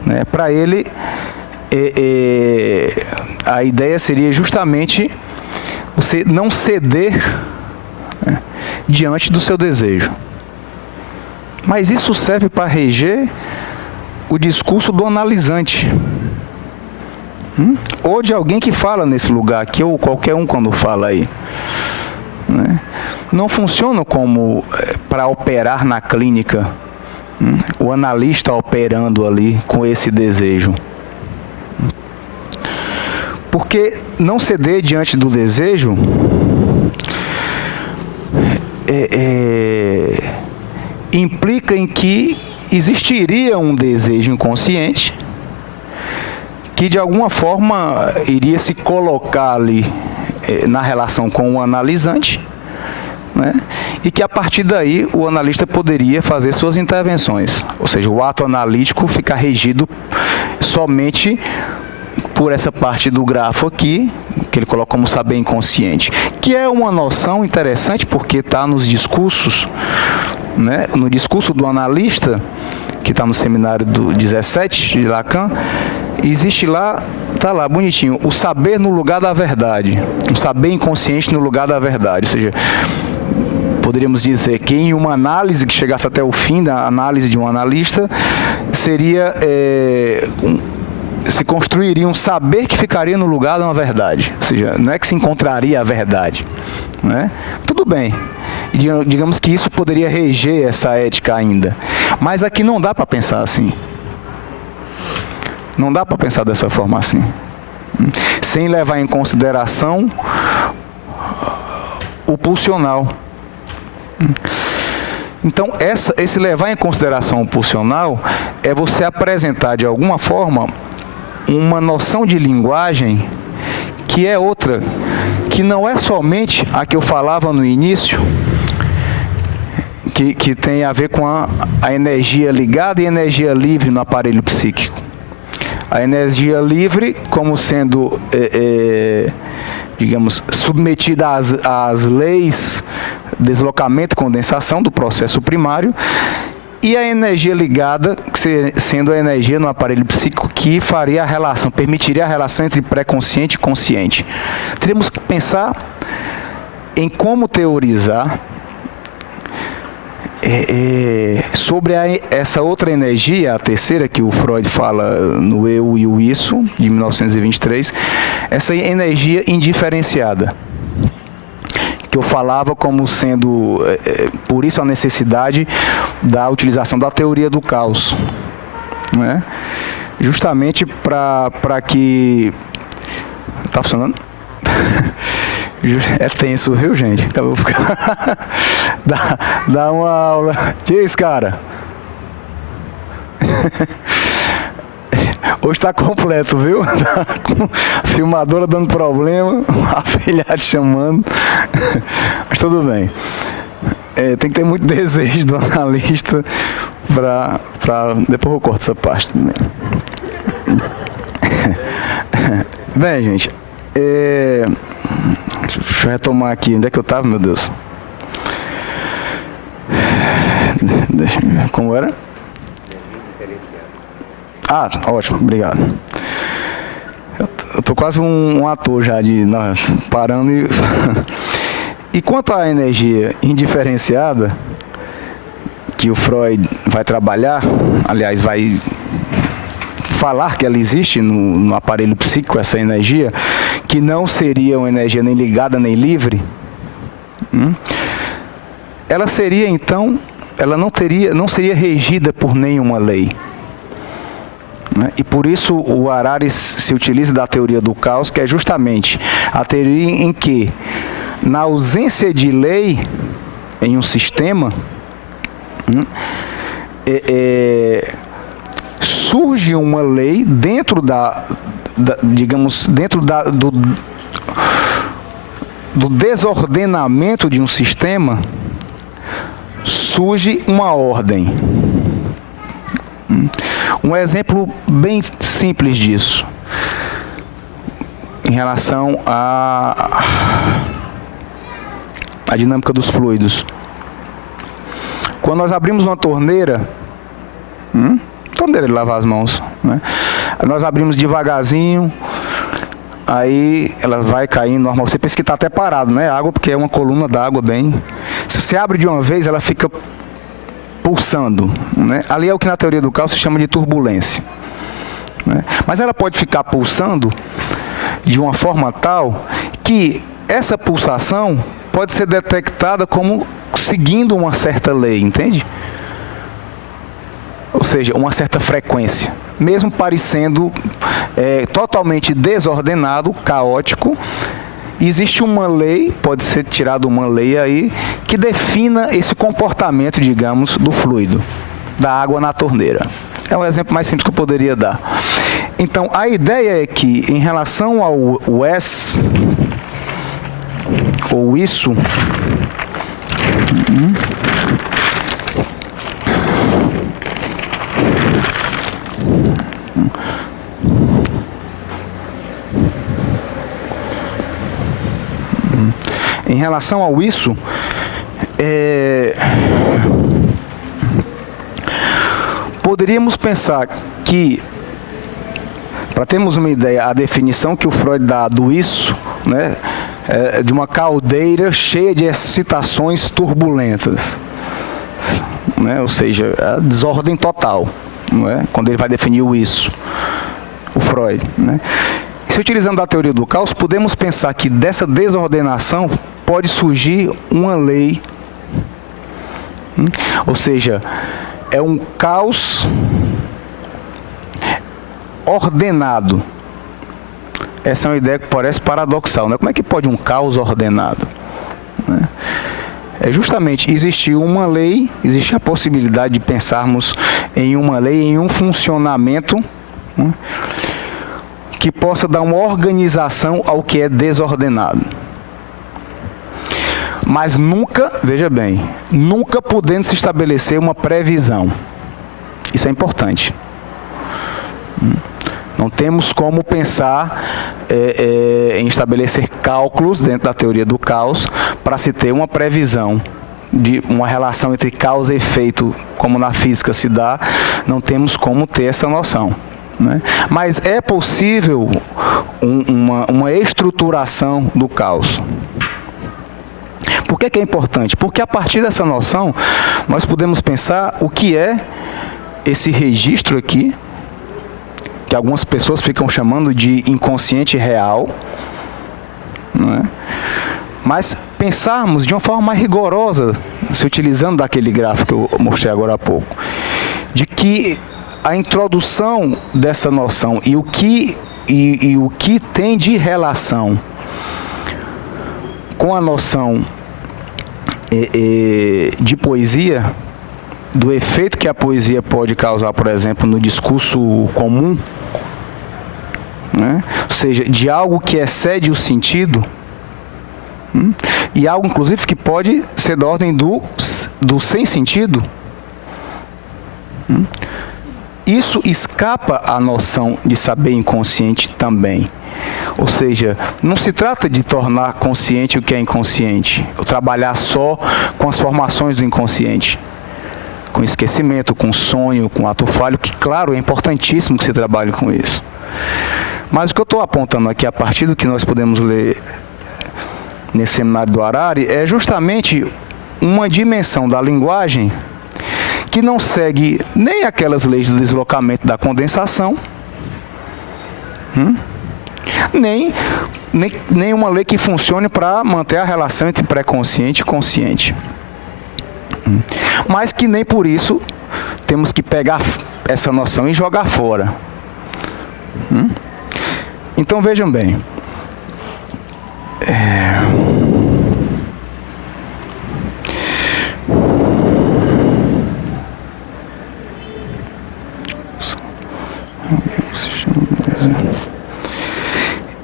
né? Para ele, a ideia seria justamente você não ceder, né, diante do seu desejo. Mas isso serve para reger o discurso do analisante, ou de alguém que fala nesse lugar aqui, ou qualquer um quando fala aí, né? Não funciona como para operar na clínica, o analista operando ali com esse desejo. Porque não ceder diante do desejo implica em que existiria um desejo inconsciente que de alguma forma iria se colocar ali na relação com o analisante, né? E que a partir daí o analista poderia fazer suas intervenções, ou seja, o ato analítico ficar regido somente por essa parte do grafo aqui, que ele coloca como saber inconsciente, que é uma noção interessante porque está nos discursos, né? No discurso do analista, que está no seminário do 17 de Lacan, existe lá, está lá bonitinho, o saber no lugar da verdade, o saber inconsciente no lugar da verdade, ou seja, poderíamos dizer que em uma análise que chegasse até o fim da análise de um analista, seria se construiria um saber que ficaria no lugar de uma verdade, ou seja, não é que se encontraria a verdade, né? Tudo bem, digamos que isso poderia reger essa ética ainda, mas aqui não dá para pensar assim, não dá para pensar dessa forma assim, sem levar em consideração o pulsional. Então, esse levar em consideração o pulsional é você apresentar de alguma forma uma noção de linguagem que é outra, que não é somente a que eu falava no início, que tem a ver com a energia ligada e energia livre no aparelho psíquico. A energia livre como sendo, digamos, submetida às leis, deslocamento e condensação do processo primário, e a energia ligada, sendo a energia no aparelho psíquico que faria a relação, permitiria a relação entre pré-consciente e consciente. Teríamos que pensar em como teorizar sobre essa outra energia, a terceira, que o Freud fala no Eu e o Isso, de 1923, essa energia indiferenciada, que eu falava como sendo, por isso a necessidade da utilização da teoria do caos, né? Justamente para que... Tá funcionando? É tenso, viu, gente? Eu vou ficar... dá uma aula. Diz, cara. Hoje está completo, viu? Tá com a filmadora dando problema, a afilhada chamando. Mas tudo bem. Tem que ter muito desejo do analista para... Depois eu corto essa parte também. Bem, gente. Deixa eu retomar aqui. Onde é que eu estava, meu Deus? Como era? Ah, ótimo, obrigado. Eu tô quase um ator já de nós parando e... E quanto à energia indiferenciada, que o Freud vai trabalhar, aliás, vai falar que ela existe no aparelho psíquico, essa energia, que não seria uma energia nem ligada nem livre, ela seria então, ela não seria regida por nenhuma lei. E por isso o Harari se utiliza da teoria do caos, que é justamente a teoria em que, na ausência de lei em um sistema, surge uma lei dentro digamos, dentro do desordenamento de um sistema, surge uma ordem. Um exemplo bem simples disso, em relação à dinâmica dos fluidos. Quando nós abrimos uma torneira de lavar as mãos, né? Nós abrimos devagarzinho, aí ela vai caindo normal. Você pensa que está até parado, né? Água, porque é uma coluna d'água bem... Se você abre de uma vez, ela fica pulsando, né? Ali é o que na teoria do caos se chama de turbulência, né? Mas ela pode ficar pulsando de uma forma tal que essa pulsação pode ser detectada como seguindo uma certa lei, entende? Ou seja, uma certa frequência, mesmo parecendo totalmente desordenado, caótico. Existe uma lei, pode ser tirada uma lei aí, que defina esse comportamento, digamos, do fluido, da água na torneira. É um exemplo mais simples que eu poderia dar. Então, a ideia é que, em relação ao es, ou isso, em relação ao isso, poderíamos pensar que, para termos uma ideia, a definição que o Freud dá do isso, né, é de uma caldeira cheia de excitações turbulentas, né, ou seja, a desordem total, não é? Quando ele vai definir o isso, o Freud, né? Se utilizando a teoria do caos, podemos pensar que dessa desordenação pode surgir uma lei, ou seja, é um caos ordenado. Essa é uma ideia que parece paradoxal, né? Como é que pode um caos ordenado? É justamente existir uma lei, existe a possibilidade de pensarmos em uma lei, em um funcionamento, né, que possa dar uma organização ao que é desordenado. Mas nunca, veja bem, nunca podendo se estabelecer uma previsão. Isso é importante. Não temos como pensar em estabelecer cálculos dentro da teoria do caos para se ter uma previsão de uma relação entre causa e efeito, como na física se dá. Não temos como ter essa noção, né? Mas é possível uma estruturação do caos. Por que é importante? Porque a partir dessa noção nós podemos pensar o que é esse registro aqui, que algumas pessoas ficam chamando de inconsciente real, não é? Mas pensarmos de uma forma mais rigorosa, se utilizando daquele gráfico que eu mostrei agora há pouco, de que a introdução dessa noção e o que tem de relação com a noção de poesia, do efeito que a poesia pode causar, por exemplo, no discurso comum, né? Ou seja, de algo que excede o sentido, e algo, inclusive, que pode ser da ordem do sem sentido. Isso escapa à noção de saber inconsciente também. Ou seja, não se trata de tornar consciente o que é inconsciente, ou trabalhar só com as formações do inconsciente, com esquecimento, com sonho, com ato falho, que, claro, é importantíssimo que se trabalhe com isso. Mas o que eu estou apontando aqui, a partir do que nós podemos ler nesse seminário do Harari, é justamente uma dimensão da linguagem que não segue nem aquelas leis do deslocamento da condensação, nem uma lei que funcione para manter a relação entre pré-consciente e consciente. Mas que nem por isso temos que pegar essa noção e jogar fora. Então vejam bem,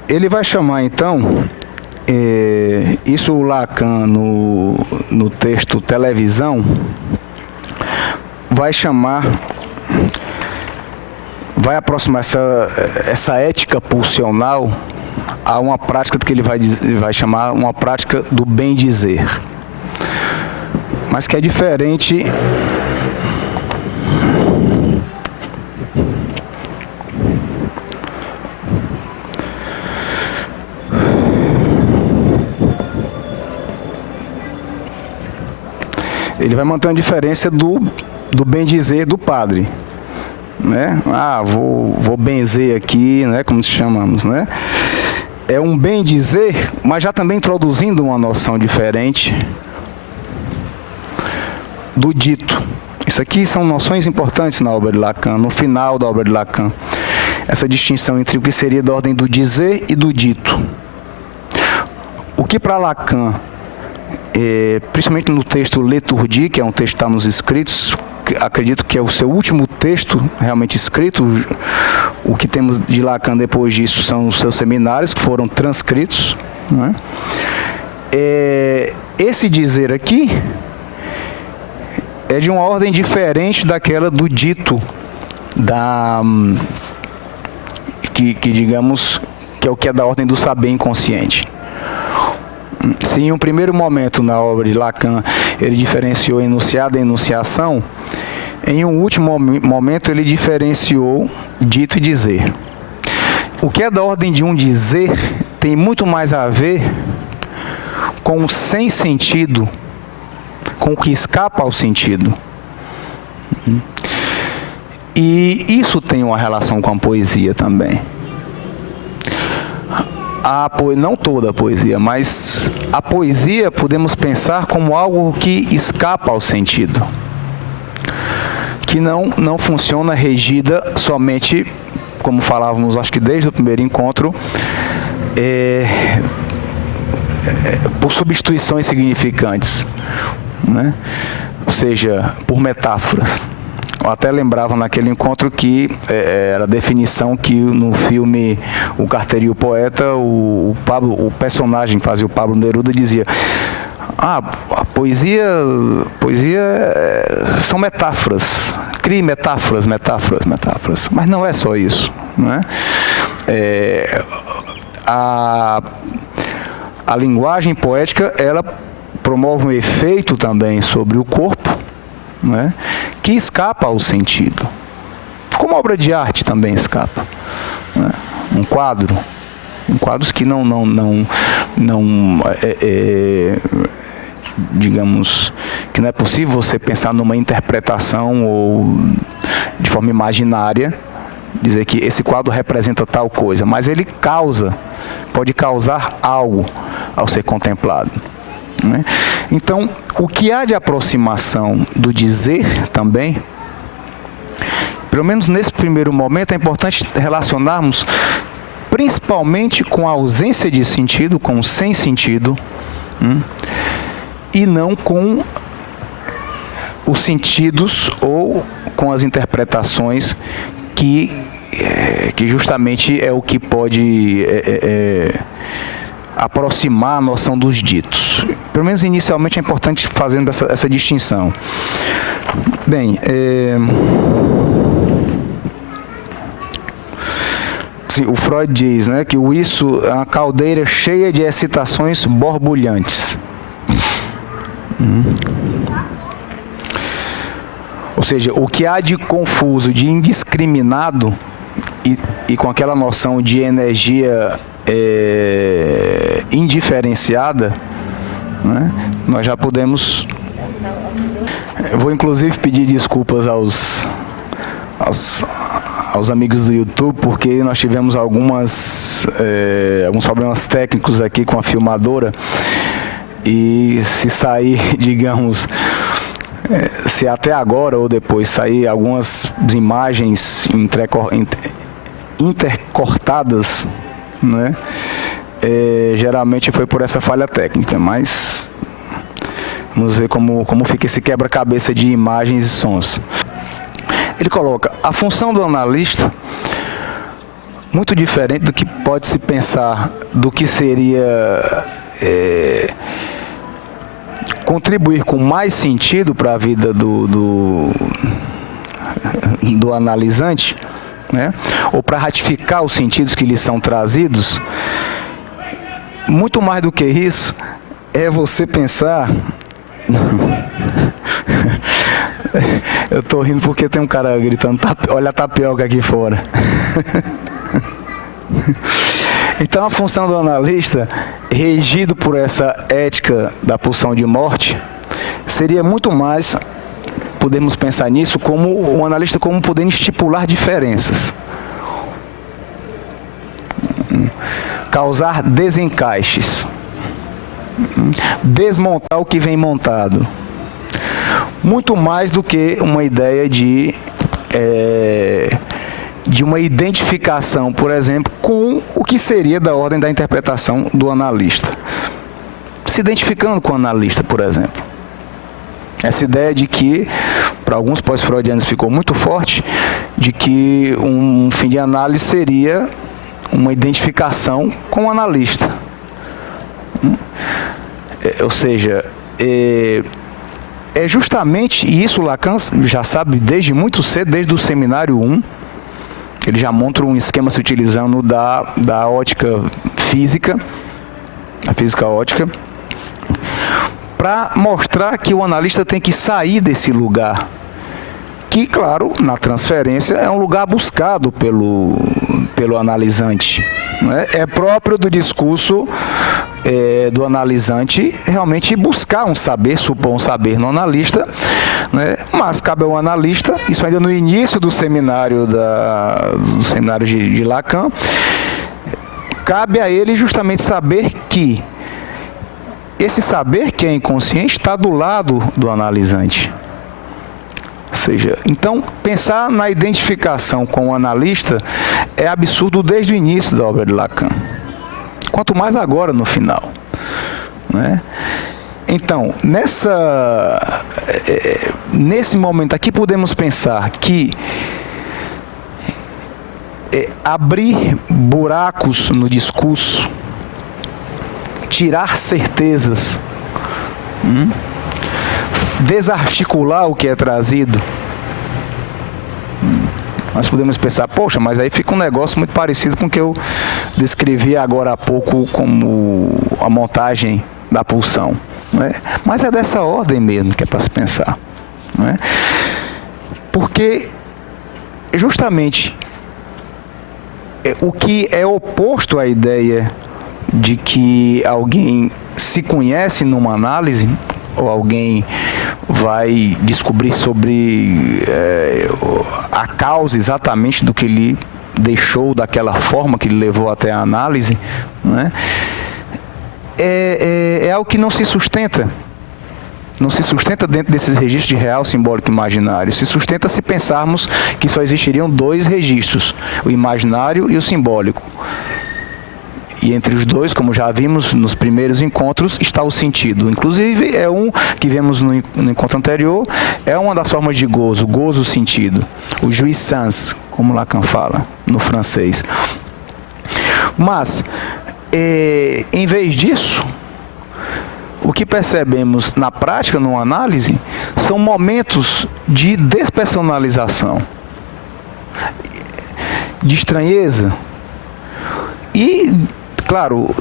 ele vai chamar então, isso o Lacan no texto Televisão vai chamar, vai aproximar essa ética pulsional a uma prática que ele vai chamar uma prática do bem dizer, mas que é diferente ele vai manter uma diferença do bem dizer do padre, né? Vou benzer aqui, né? Como se chamamos, né? É um bem dizer, mas já também introduzindo uma noção diferente do dito. Isso aqui são noções importantes na obra de Lacan, no final da obra de Lacan. Essa distinção entre o que seria da ordem do dizer e do dito. O que para Lacan, principalmente no texto Liturgie, que é um texto que está nos escritos, acredito que é o seu último texto realmente escrito. O que temos de Lacan depois disso são os seus seminários, que foram transcritos, né? Esse dizer aqui é de uma ordem diferente daquela do dito, que digamos que é o que é da ordem do saber inconsciente. Se em um primeiro momento na obra de Lacan ele diferenciou enunciado e enunciação, em um último momento ele diferenciou dito e dizer. O que é da ordem de um dizer tem muito mais a ver com o sem sentido, com o que escapa ao sentido. E isso tem uma relação com a poesia também. Não toda a poesia, mas a poesia podemos pensar como algo que escapa ao sentido, que não funciona regida somente, como falávamos acho que desde o primeiro encontro, por substituições significantes, né? Ou seja, por metáforas. Eu até lembrava naquele encontro que era a definição que no filme O Carteiro e o Poeta, o personagem que fazia o Pablo Neruda dizia: a poesia são metáforas, crie metáforas. Mas não é só isso, né? A linguagem poética, ela promove um efeito também sobre o corpo, né, que escapa ao sentido, como a obra de arte também escapa, né? Quadros que digamos que não é possível você pensar numa interpretação ou de forma imaginária dizer que esse quadro representa tal coisa, mas ele pode causar algo ao ser contemplado, né? Então, o que há de aproximação do dizer também, pelo menos nesse primeiro momento, é importante relacionarmos principalmente com a ausência de sentido, com o sem sentido, e não com os sentidos ou com as interpretações que justamente é o que pode aproximar a noção dos ditos. Pelo menos inicialmente é importante fazendo essa distinção. Bem, o Freud diz, né, que o isso é uma caldeira cheia de excitações borbulhantes. Ou seja, o que há de confuso, de indiscriminado e com aquela noção de energia indiferenciada, né, nós já podemos... Eu vou inclusive pedir desculpas aos amigos do YouTube, porque nós tivemos alguns problemas técnicos aqui com a filmadora, e se sair, digamos, se até agora ou depois sair algumas imagens intercortadas, né, geralmente foi por essa falha técnica, mas vamos ver como fica esse quebra-cabeça de imagens e sons. Ele coloca: a função do analista, muito diferente do que pode se pensar do que seria contribuir com mais sentido para a vida do analisante, né? Ou para ratificar os sentidos que lhes são trazidos. Muito mais do que isso é você pensar... Eu tô rindo porque tem um cara gritando: olha a tapioca aqui fora. Então a função do analista, regido por essa ética da pulsão de morte, seria muito mais, podemos pensar nisso, como o analista como podendo estipular diferenças, causar desencaixes, desmontar o que vem montado, muito mais do que uma ideia de uma identificação, por exemplo, com o que seria da ordem da interpretação do analista. Se identificando com o analista, por exemplo. Essa ideia de que para alguns pós-freudianos ficou muito forte, de que um fim de análise seria uma identificação com o analista. Ou seja, é justamente, e isso Lacan já sabe desde muito cedo, desde o seminário 1, ele já monta um esquema se utilizando da ótica física, a física ótica, para mostrar que o analista tem que sair desse lugar, que, claro, na transferência é um lugar buscado pelo analisante. Né? É próprio do discurso do analisante realmente buscar um saber, supor um saber no analista, né? Mas cabe ao analista, isso ainda no início do seminário, de Lacan, cabe a ele justamente saber que esse saber que é inconsciente está do lado do analisante. Ou seja, então, pensar na identificação com o analista é absurdo desde o início da obra de Lacan. Quanto mais agora, no final. Né? Então, nesse momento aqui, podemos pensar que abrir buracos no discurso, tirar certezas, desarticular o que é trazido. Nós podemos pensar, poxa, mas aí fica um negócio muito parecido com o que eu descrevi agora há pouco como a montagem da pulsão. Não é? Mas é dessa ordem mesmo que é para se pensar. Não é? Porque justamente o que é oposto à ideia de que alguém se conhece numa análise, ou alguém vai descobrir sobre a causa exatamente do que ele deixou, daquela forma que ele levou até a análise, né? É algo que não se sustenta. Não se sustenta dentro desses registros de real, simbólico e imaginário. Se sustenta se pensarmos que só existiriam dois registros, o imaginário e o simbólico. E entre os dois, como já vimos nos primeiros encontros, está o sentido. Inclusive, é um que vemos no encontro anterior, é uma das formas de gozo, gozo-sentido. O jouissance, como Lacan fala, no francês. Mas, em vez disso, o que percebemos na prática, numa análise, são momentos de despersonalização, de estranheza e, claro,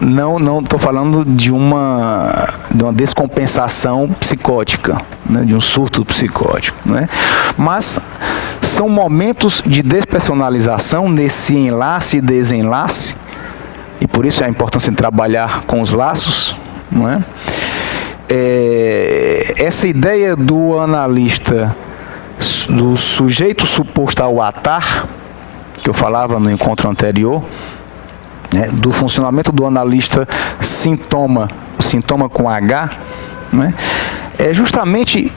não estou falando de uma descompensação psicótica, né, de um surto psicótico, né? Mas são momentos de despersonalização nesse enlace e desenlace, e por isso a importância de trabalhar com os laços, não é? Essa ideia do analista, do sujeito suposto ao atar, que eu falava no encontro anterior, né, do funcionamento do analista sintoma, o sintoma com H, né, é justamente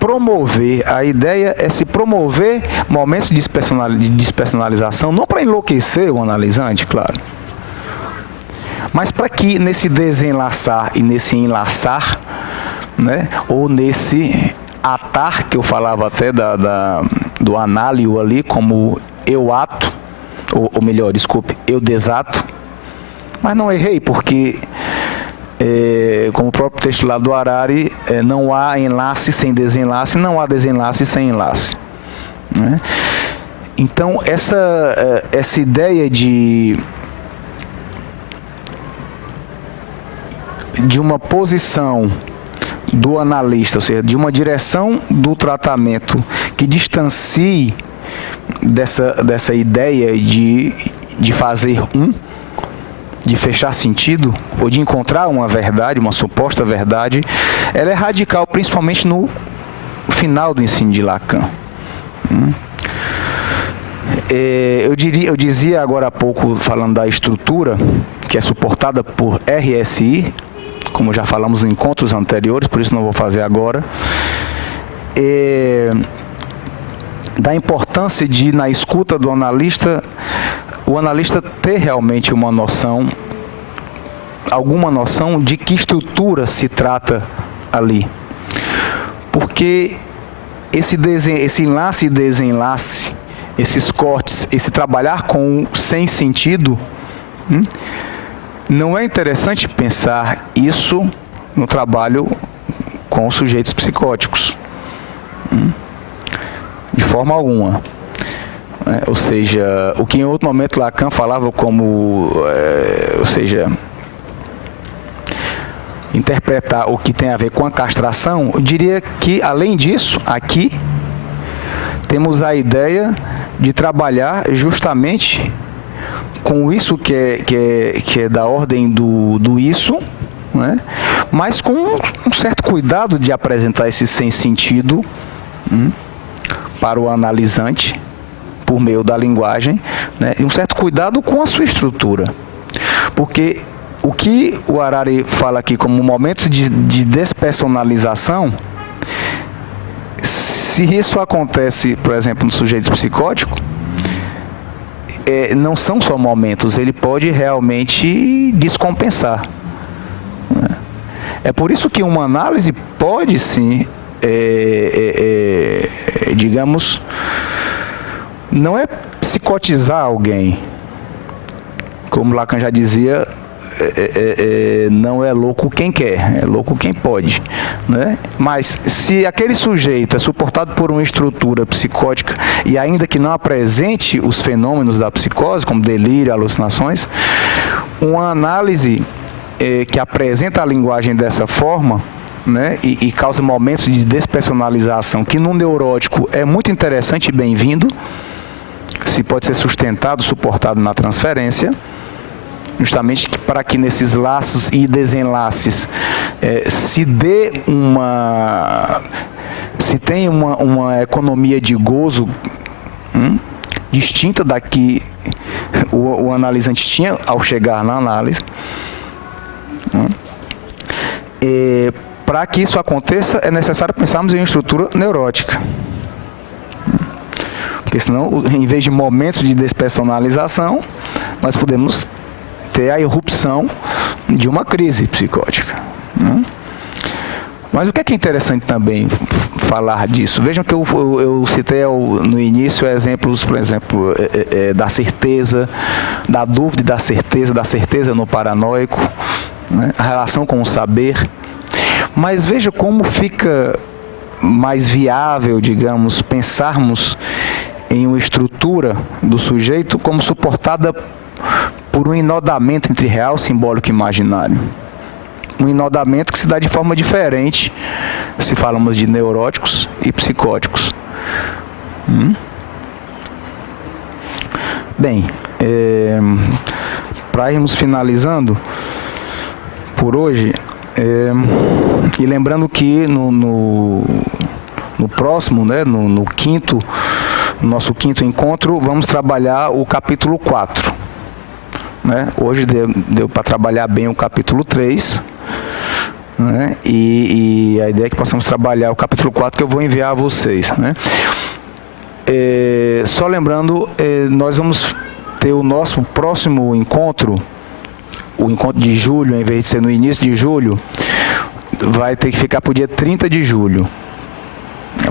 promover, a ideia é se promover momentos de despersonalização, não para enlouquecer o analisante, claro, mas para que nesse desenlaçar e nesse enlaçar, né, ou nesse atar, que eu falava até do análio ali, como eu ato, ou melhor, desculpe, eu desato, mas não errei, porque, como o próprio texto lá do Harari, não há enlace sem desenlace, não há desenlace sem enlace. Né? Então, essa ideia de uma posição do analista, ou seja, de uma direção do tratamento que distancie dessa ideia de fazer de fechar sentido, ou de encontrar uma verdade, uma suposta verdade, ela é radical, principalmente no final do ensino de Lacan. Eu dizia agora há pouco, falando da estrutura, que é suportada por RSI, como já falamos em encontros anteriores, por isso não vou fazer agora, da importância de, na escuta do analista, o analista ter realmente uma noção, alguma noção de que estrutura se trata ali. Porque esse enlace e desenlace, esses cortes, esse trabalhar com sem sentido, não é interessante pensar isso no trabalho com sujeitos psicóticos, de forma alguma. Ou seja, o que em outro momento Lacan falava como, ou seja, interpretar o que tem a ver com a castração, eu diria que, além disso, aqui temos a ideia de trabalhar justamente com isso que é da ordem do isso, né? Mas com um certo cuidado de apresentar esse sem sentido para o analisante, por meio da linguagem, né? E um certo cuidado com a sua estrutura. Porque o que o Harari fala aqui como momentos de despersonalização, se isso acontece, por exemplo, no sujeito psicótico, não são só momentos, ele pode realmente descompensar. Né? É por isso que uma análise pode sim, digamos, não é psicotizar alguém, como Lacan já dizia, não é louco quem quer, é louco quem pode, né? Mas se aquele sujeito é suportado por uma estrutura psicótica e ainda que não apresente os fenômenos da psicose, como delírio, alucinações, uma análise que apresenta a linguagem dessa forma, né, e causa momentos de despersonalização, que no neurótico é muito interessante e bem-vindo, se pode ser sustentado, suportado na transferência, justamente para que nesses laços e desenlaces se tenha uma economia de gozo distinta da que o analisante tinha ao chegar na análise. Para que isso aconteça, é necessário pensarmos em uma estrutura neurótica. Porque senão, em vez de momentos de despersonalização, nós podemos ter a irrupção de uma crise psicótica. Mas o que é interessante também falar disso? Vejam que eu citei no início exemplos, por exemplo, da certeza, da dúvida e da certeza no paranoico, né? A relação com o saber. Mas veja como fica mais viável, digamos, pensarmos em uma estrutura do sujeito como suportada por um enodamento entre real, simbólico e imaginário. Um enodamento que se dá de forma diferente se falamos de neuróticos e psicóticos. Bem, para irmos finalizando por hoje, e lembrando que no próximo, né, no nosso quinto encontro, vamos trabalhar o capítulo 4. Né? Hoje deu para trabalhar bem o capítulo 3, né? E a ideia é que possamos trabalhar o capítulo 4, que eu vou enviar a vocês. Né? Só lembrando, nós vamos ter o nosso próximo encontro, o encontro de julho, em vez de ser no início de julho, vai ter que ficar para o dia 30 de julho.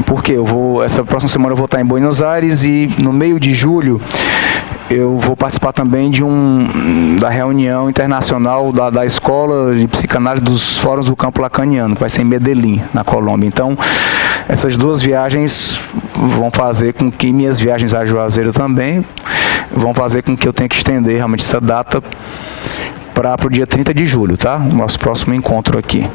Porque essa próxima semana eu vou estar em Buenos Aires e no meio de julho eu vou participar também da reunião internacional da Escola de Psicanálise dos Fóruns do Campo Lacaniano, que vai ser em Medellín, na Colômbia. Então, essas duas viagens vão fazer com que minhas viagens a Juazeiro também vão fazer com que eu tenha que estender realmente essa data para o dia 30 de julho, tá? O nosso próximo encontro aqui.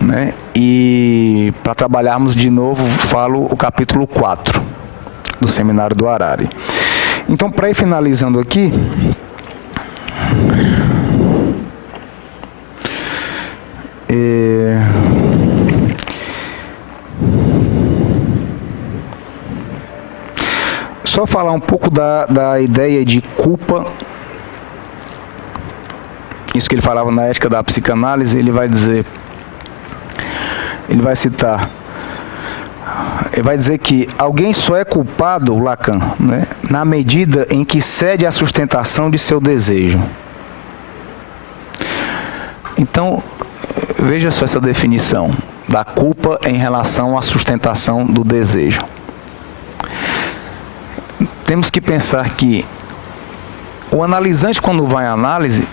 Né? E para trabalharmos de novo, falo o capítulo 4 do Seminário do Harari. Então, para ir finalizando aqui, só falar um pouco da ideia de culpa. Isso que ele falava na ética da psicanálise, ele vai citar, ele vai dizer que alguém só é culpado, Lacan, né, na medida em que cede à sustentação de seu desejo. Então, veja só essa definição. da culpa em relação à sustentação do desejo. Temos que pensar que o analisante, quando vai à análise,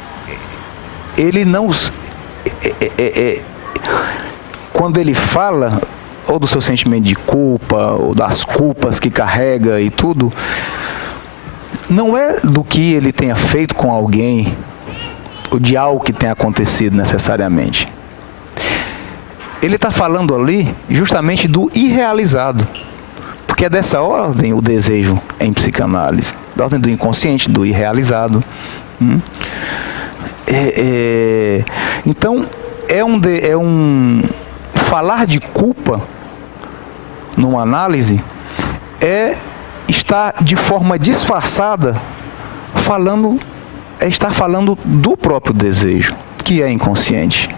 ele não... quando ele fala, ou do seu sentimento de culpa, ou das culpas que carrega e tudo, não é do que ele tenha feito com alguém, ou de algo que tenha acontecido necessariamente. Ele está falando ali justamente do irrealizado. Porque é dessa ordem o desejo em psicanálise. Da ordem do inconsciente, do irrealizado. Então, falar de culpa numa análise é estar de forma disfarçada estar falando do próprio desejo, que é inconsciente.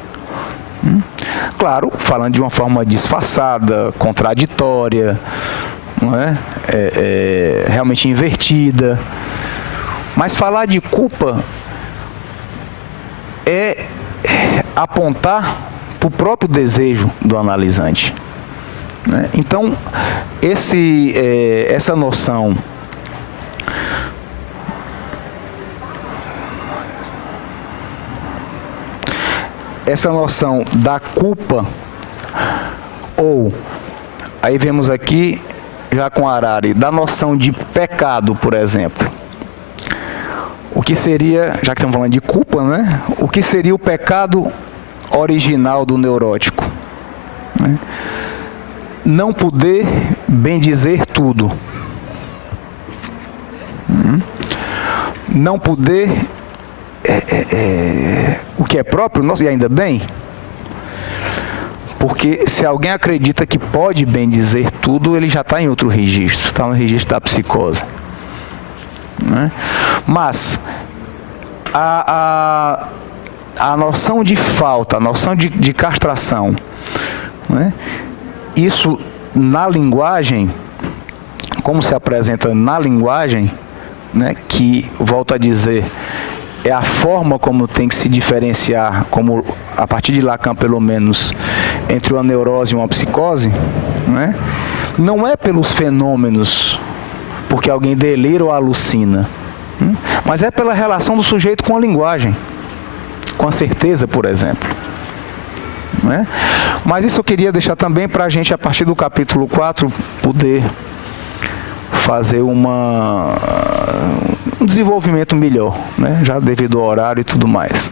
Claro, falando de uma forma disfarçada, contraditória, não é? Realmente invertida. Mas falar de culpa é apontar para o próprio desejo do analisante, né? Então, essa noção da culpa, ou, aí vemos aqui, já com Harari, da noção de pecado, por exemplo. O que seria, já que estamos falando de culpa, né? O que seria o pecado original do neurótico? Né? Não poder bendizer tudo. Não poder... o que é próprio, nossa, e ainda bem, porque se alguém acredita que pode bem dizer tudo, ele já está em outro registro, está no registro da psicose, né? Mas a noção de falta, a noção de castração, né? Isso na linguagem, como se apresenta na linguagem, né? Que, volto a dizer, é a forma como tem que se diferenciar, como a partir de Lacan pelo menos, entre uma neurose e uma psicose, né? Não é pelos fenômenos, porque alguém delira ou alucina, mas é pela relação do sujeito com a linguagem, com a certeza, por exemplo, né? Mas isso eu queria deixar também para a gente, a partir do capítulo 4, poder fazer um desenvolvimento melhor, né? Já devido ao horário e tudo mais.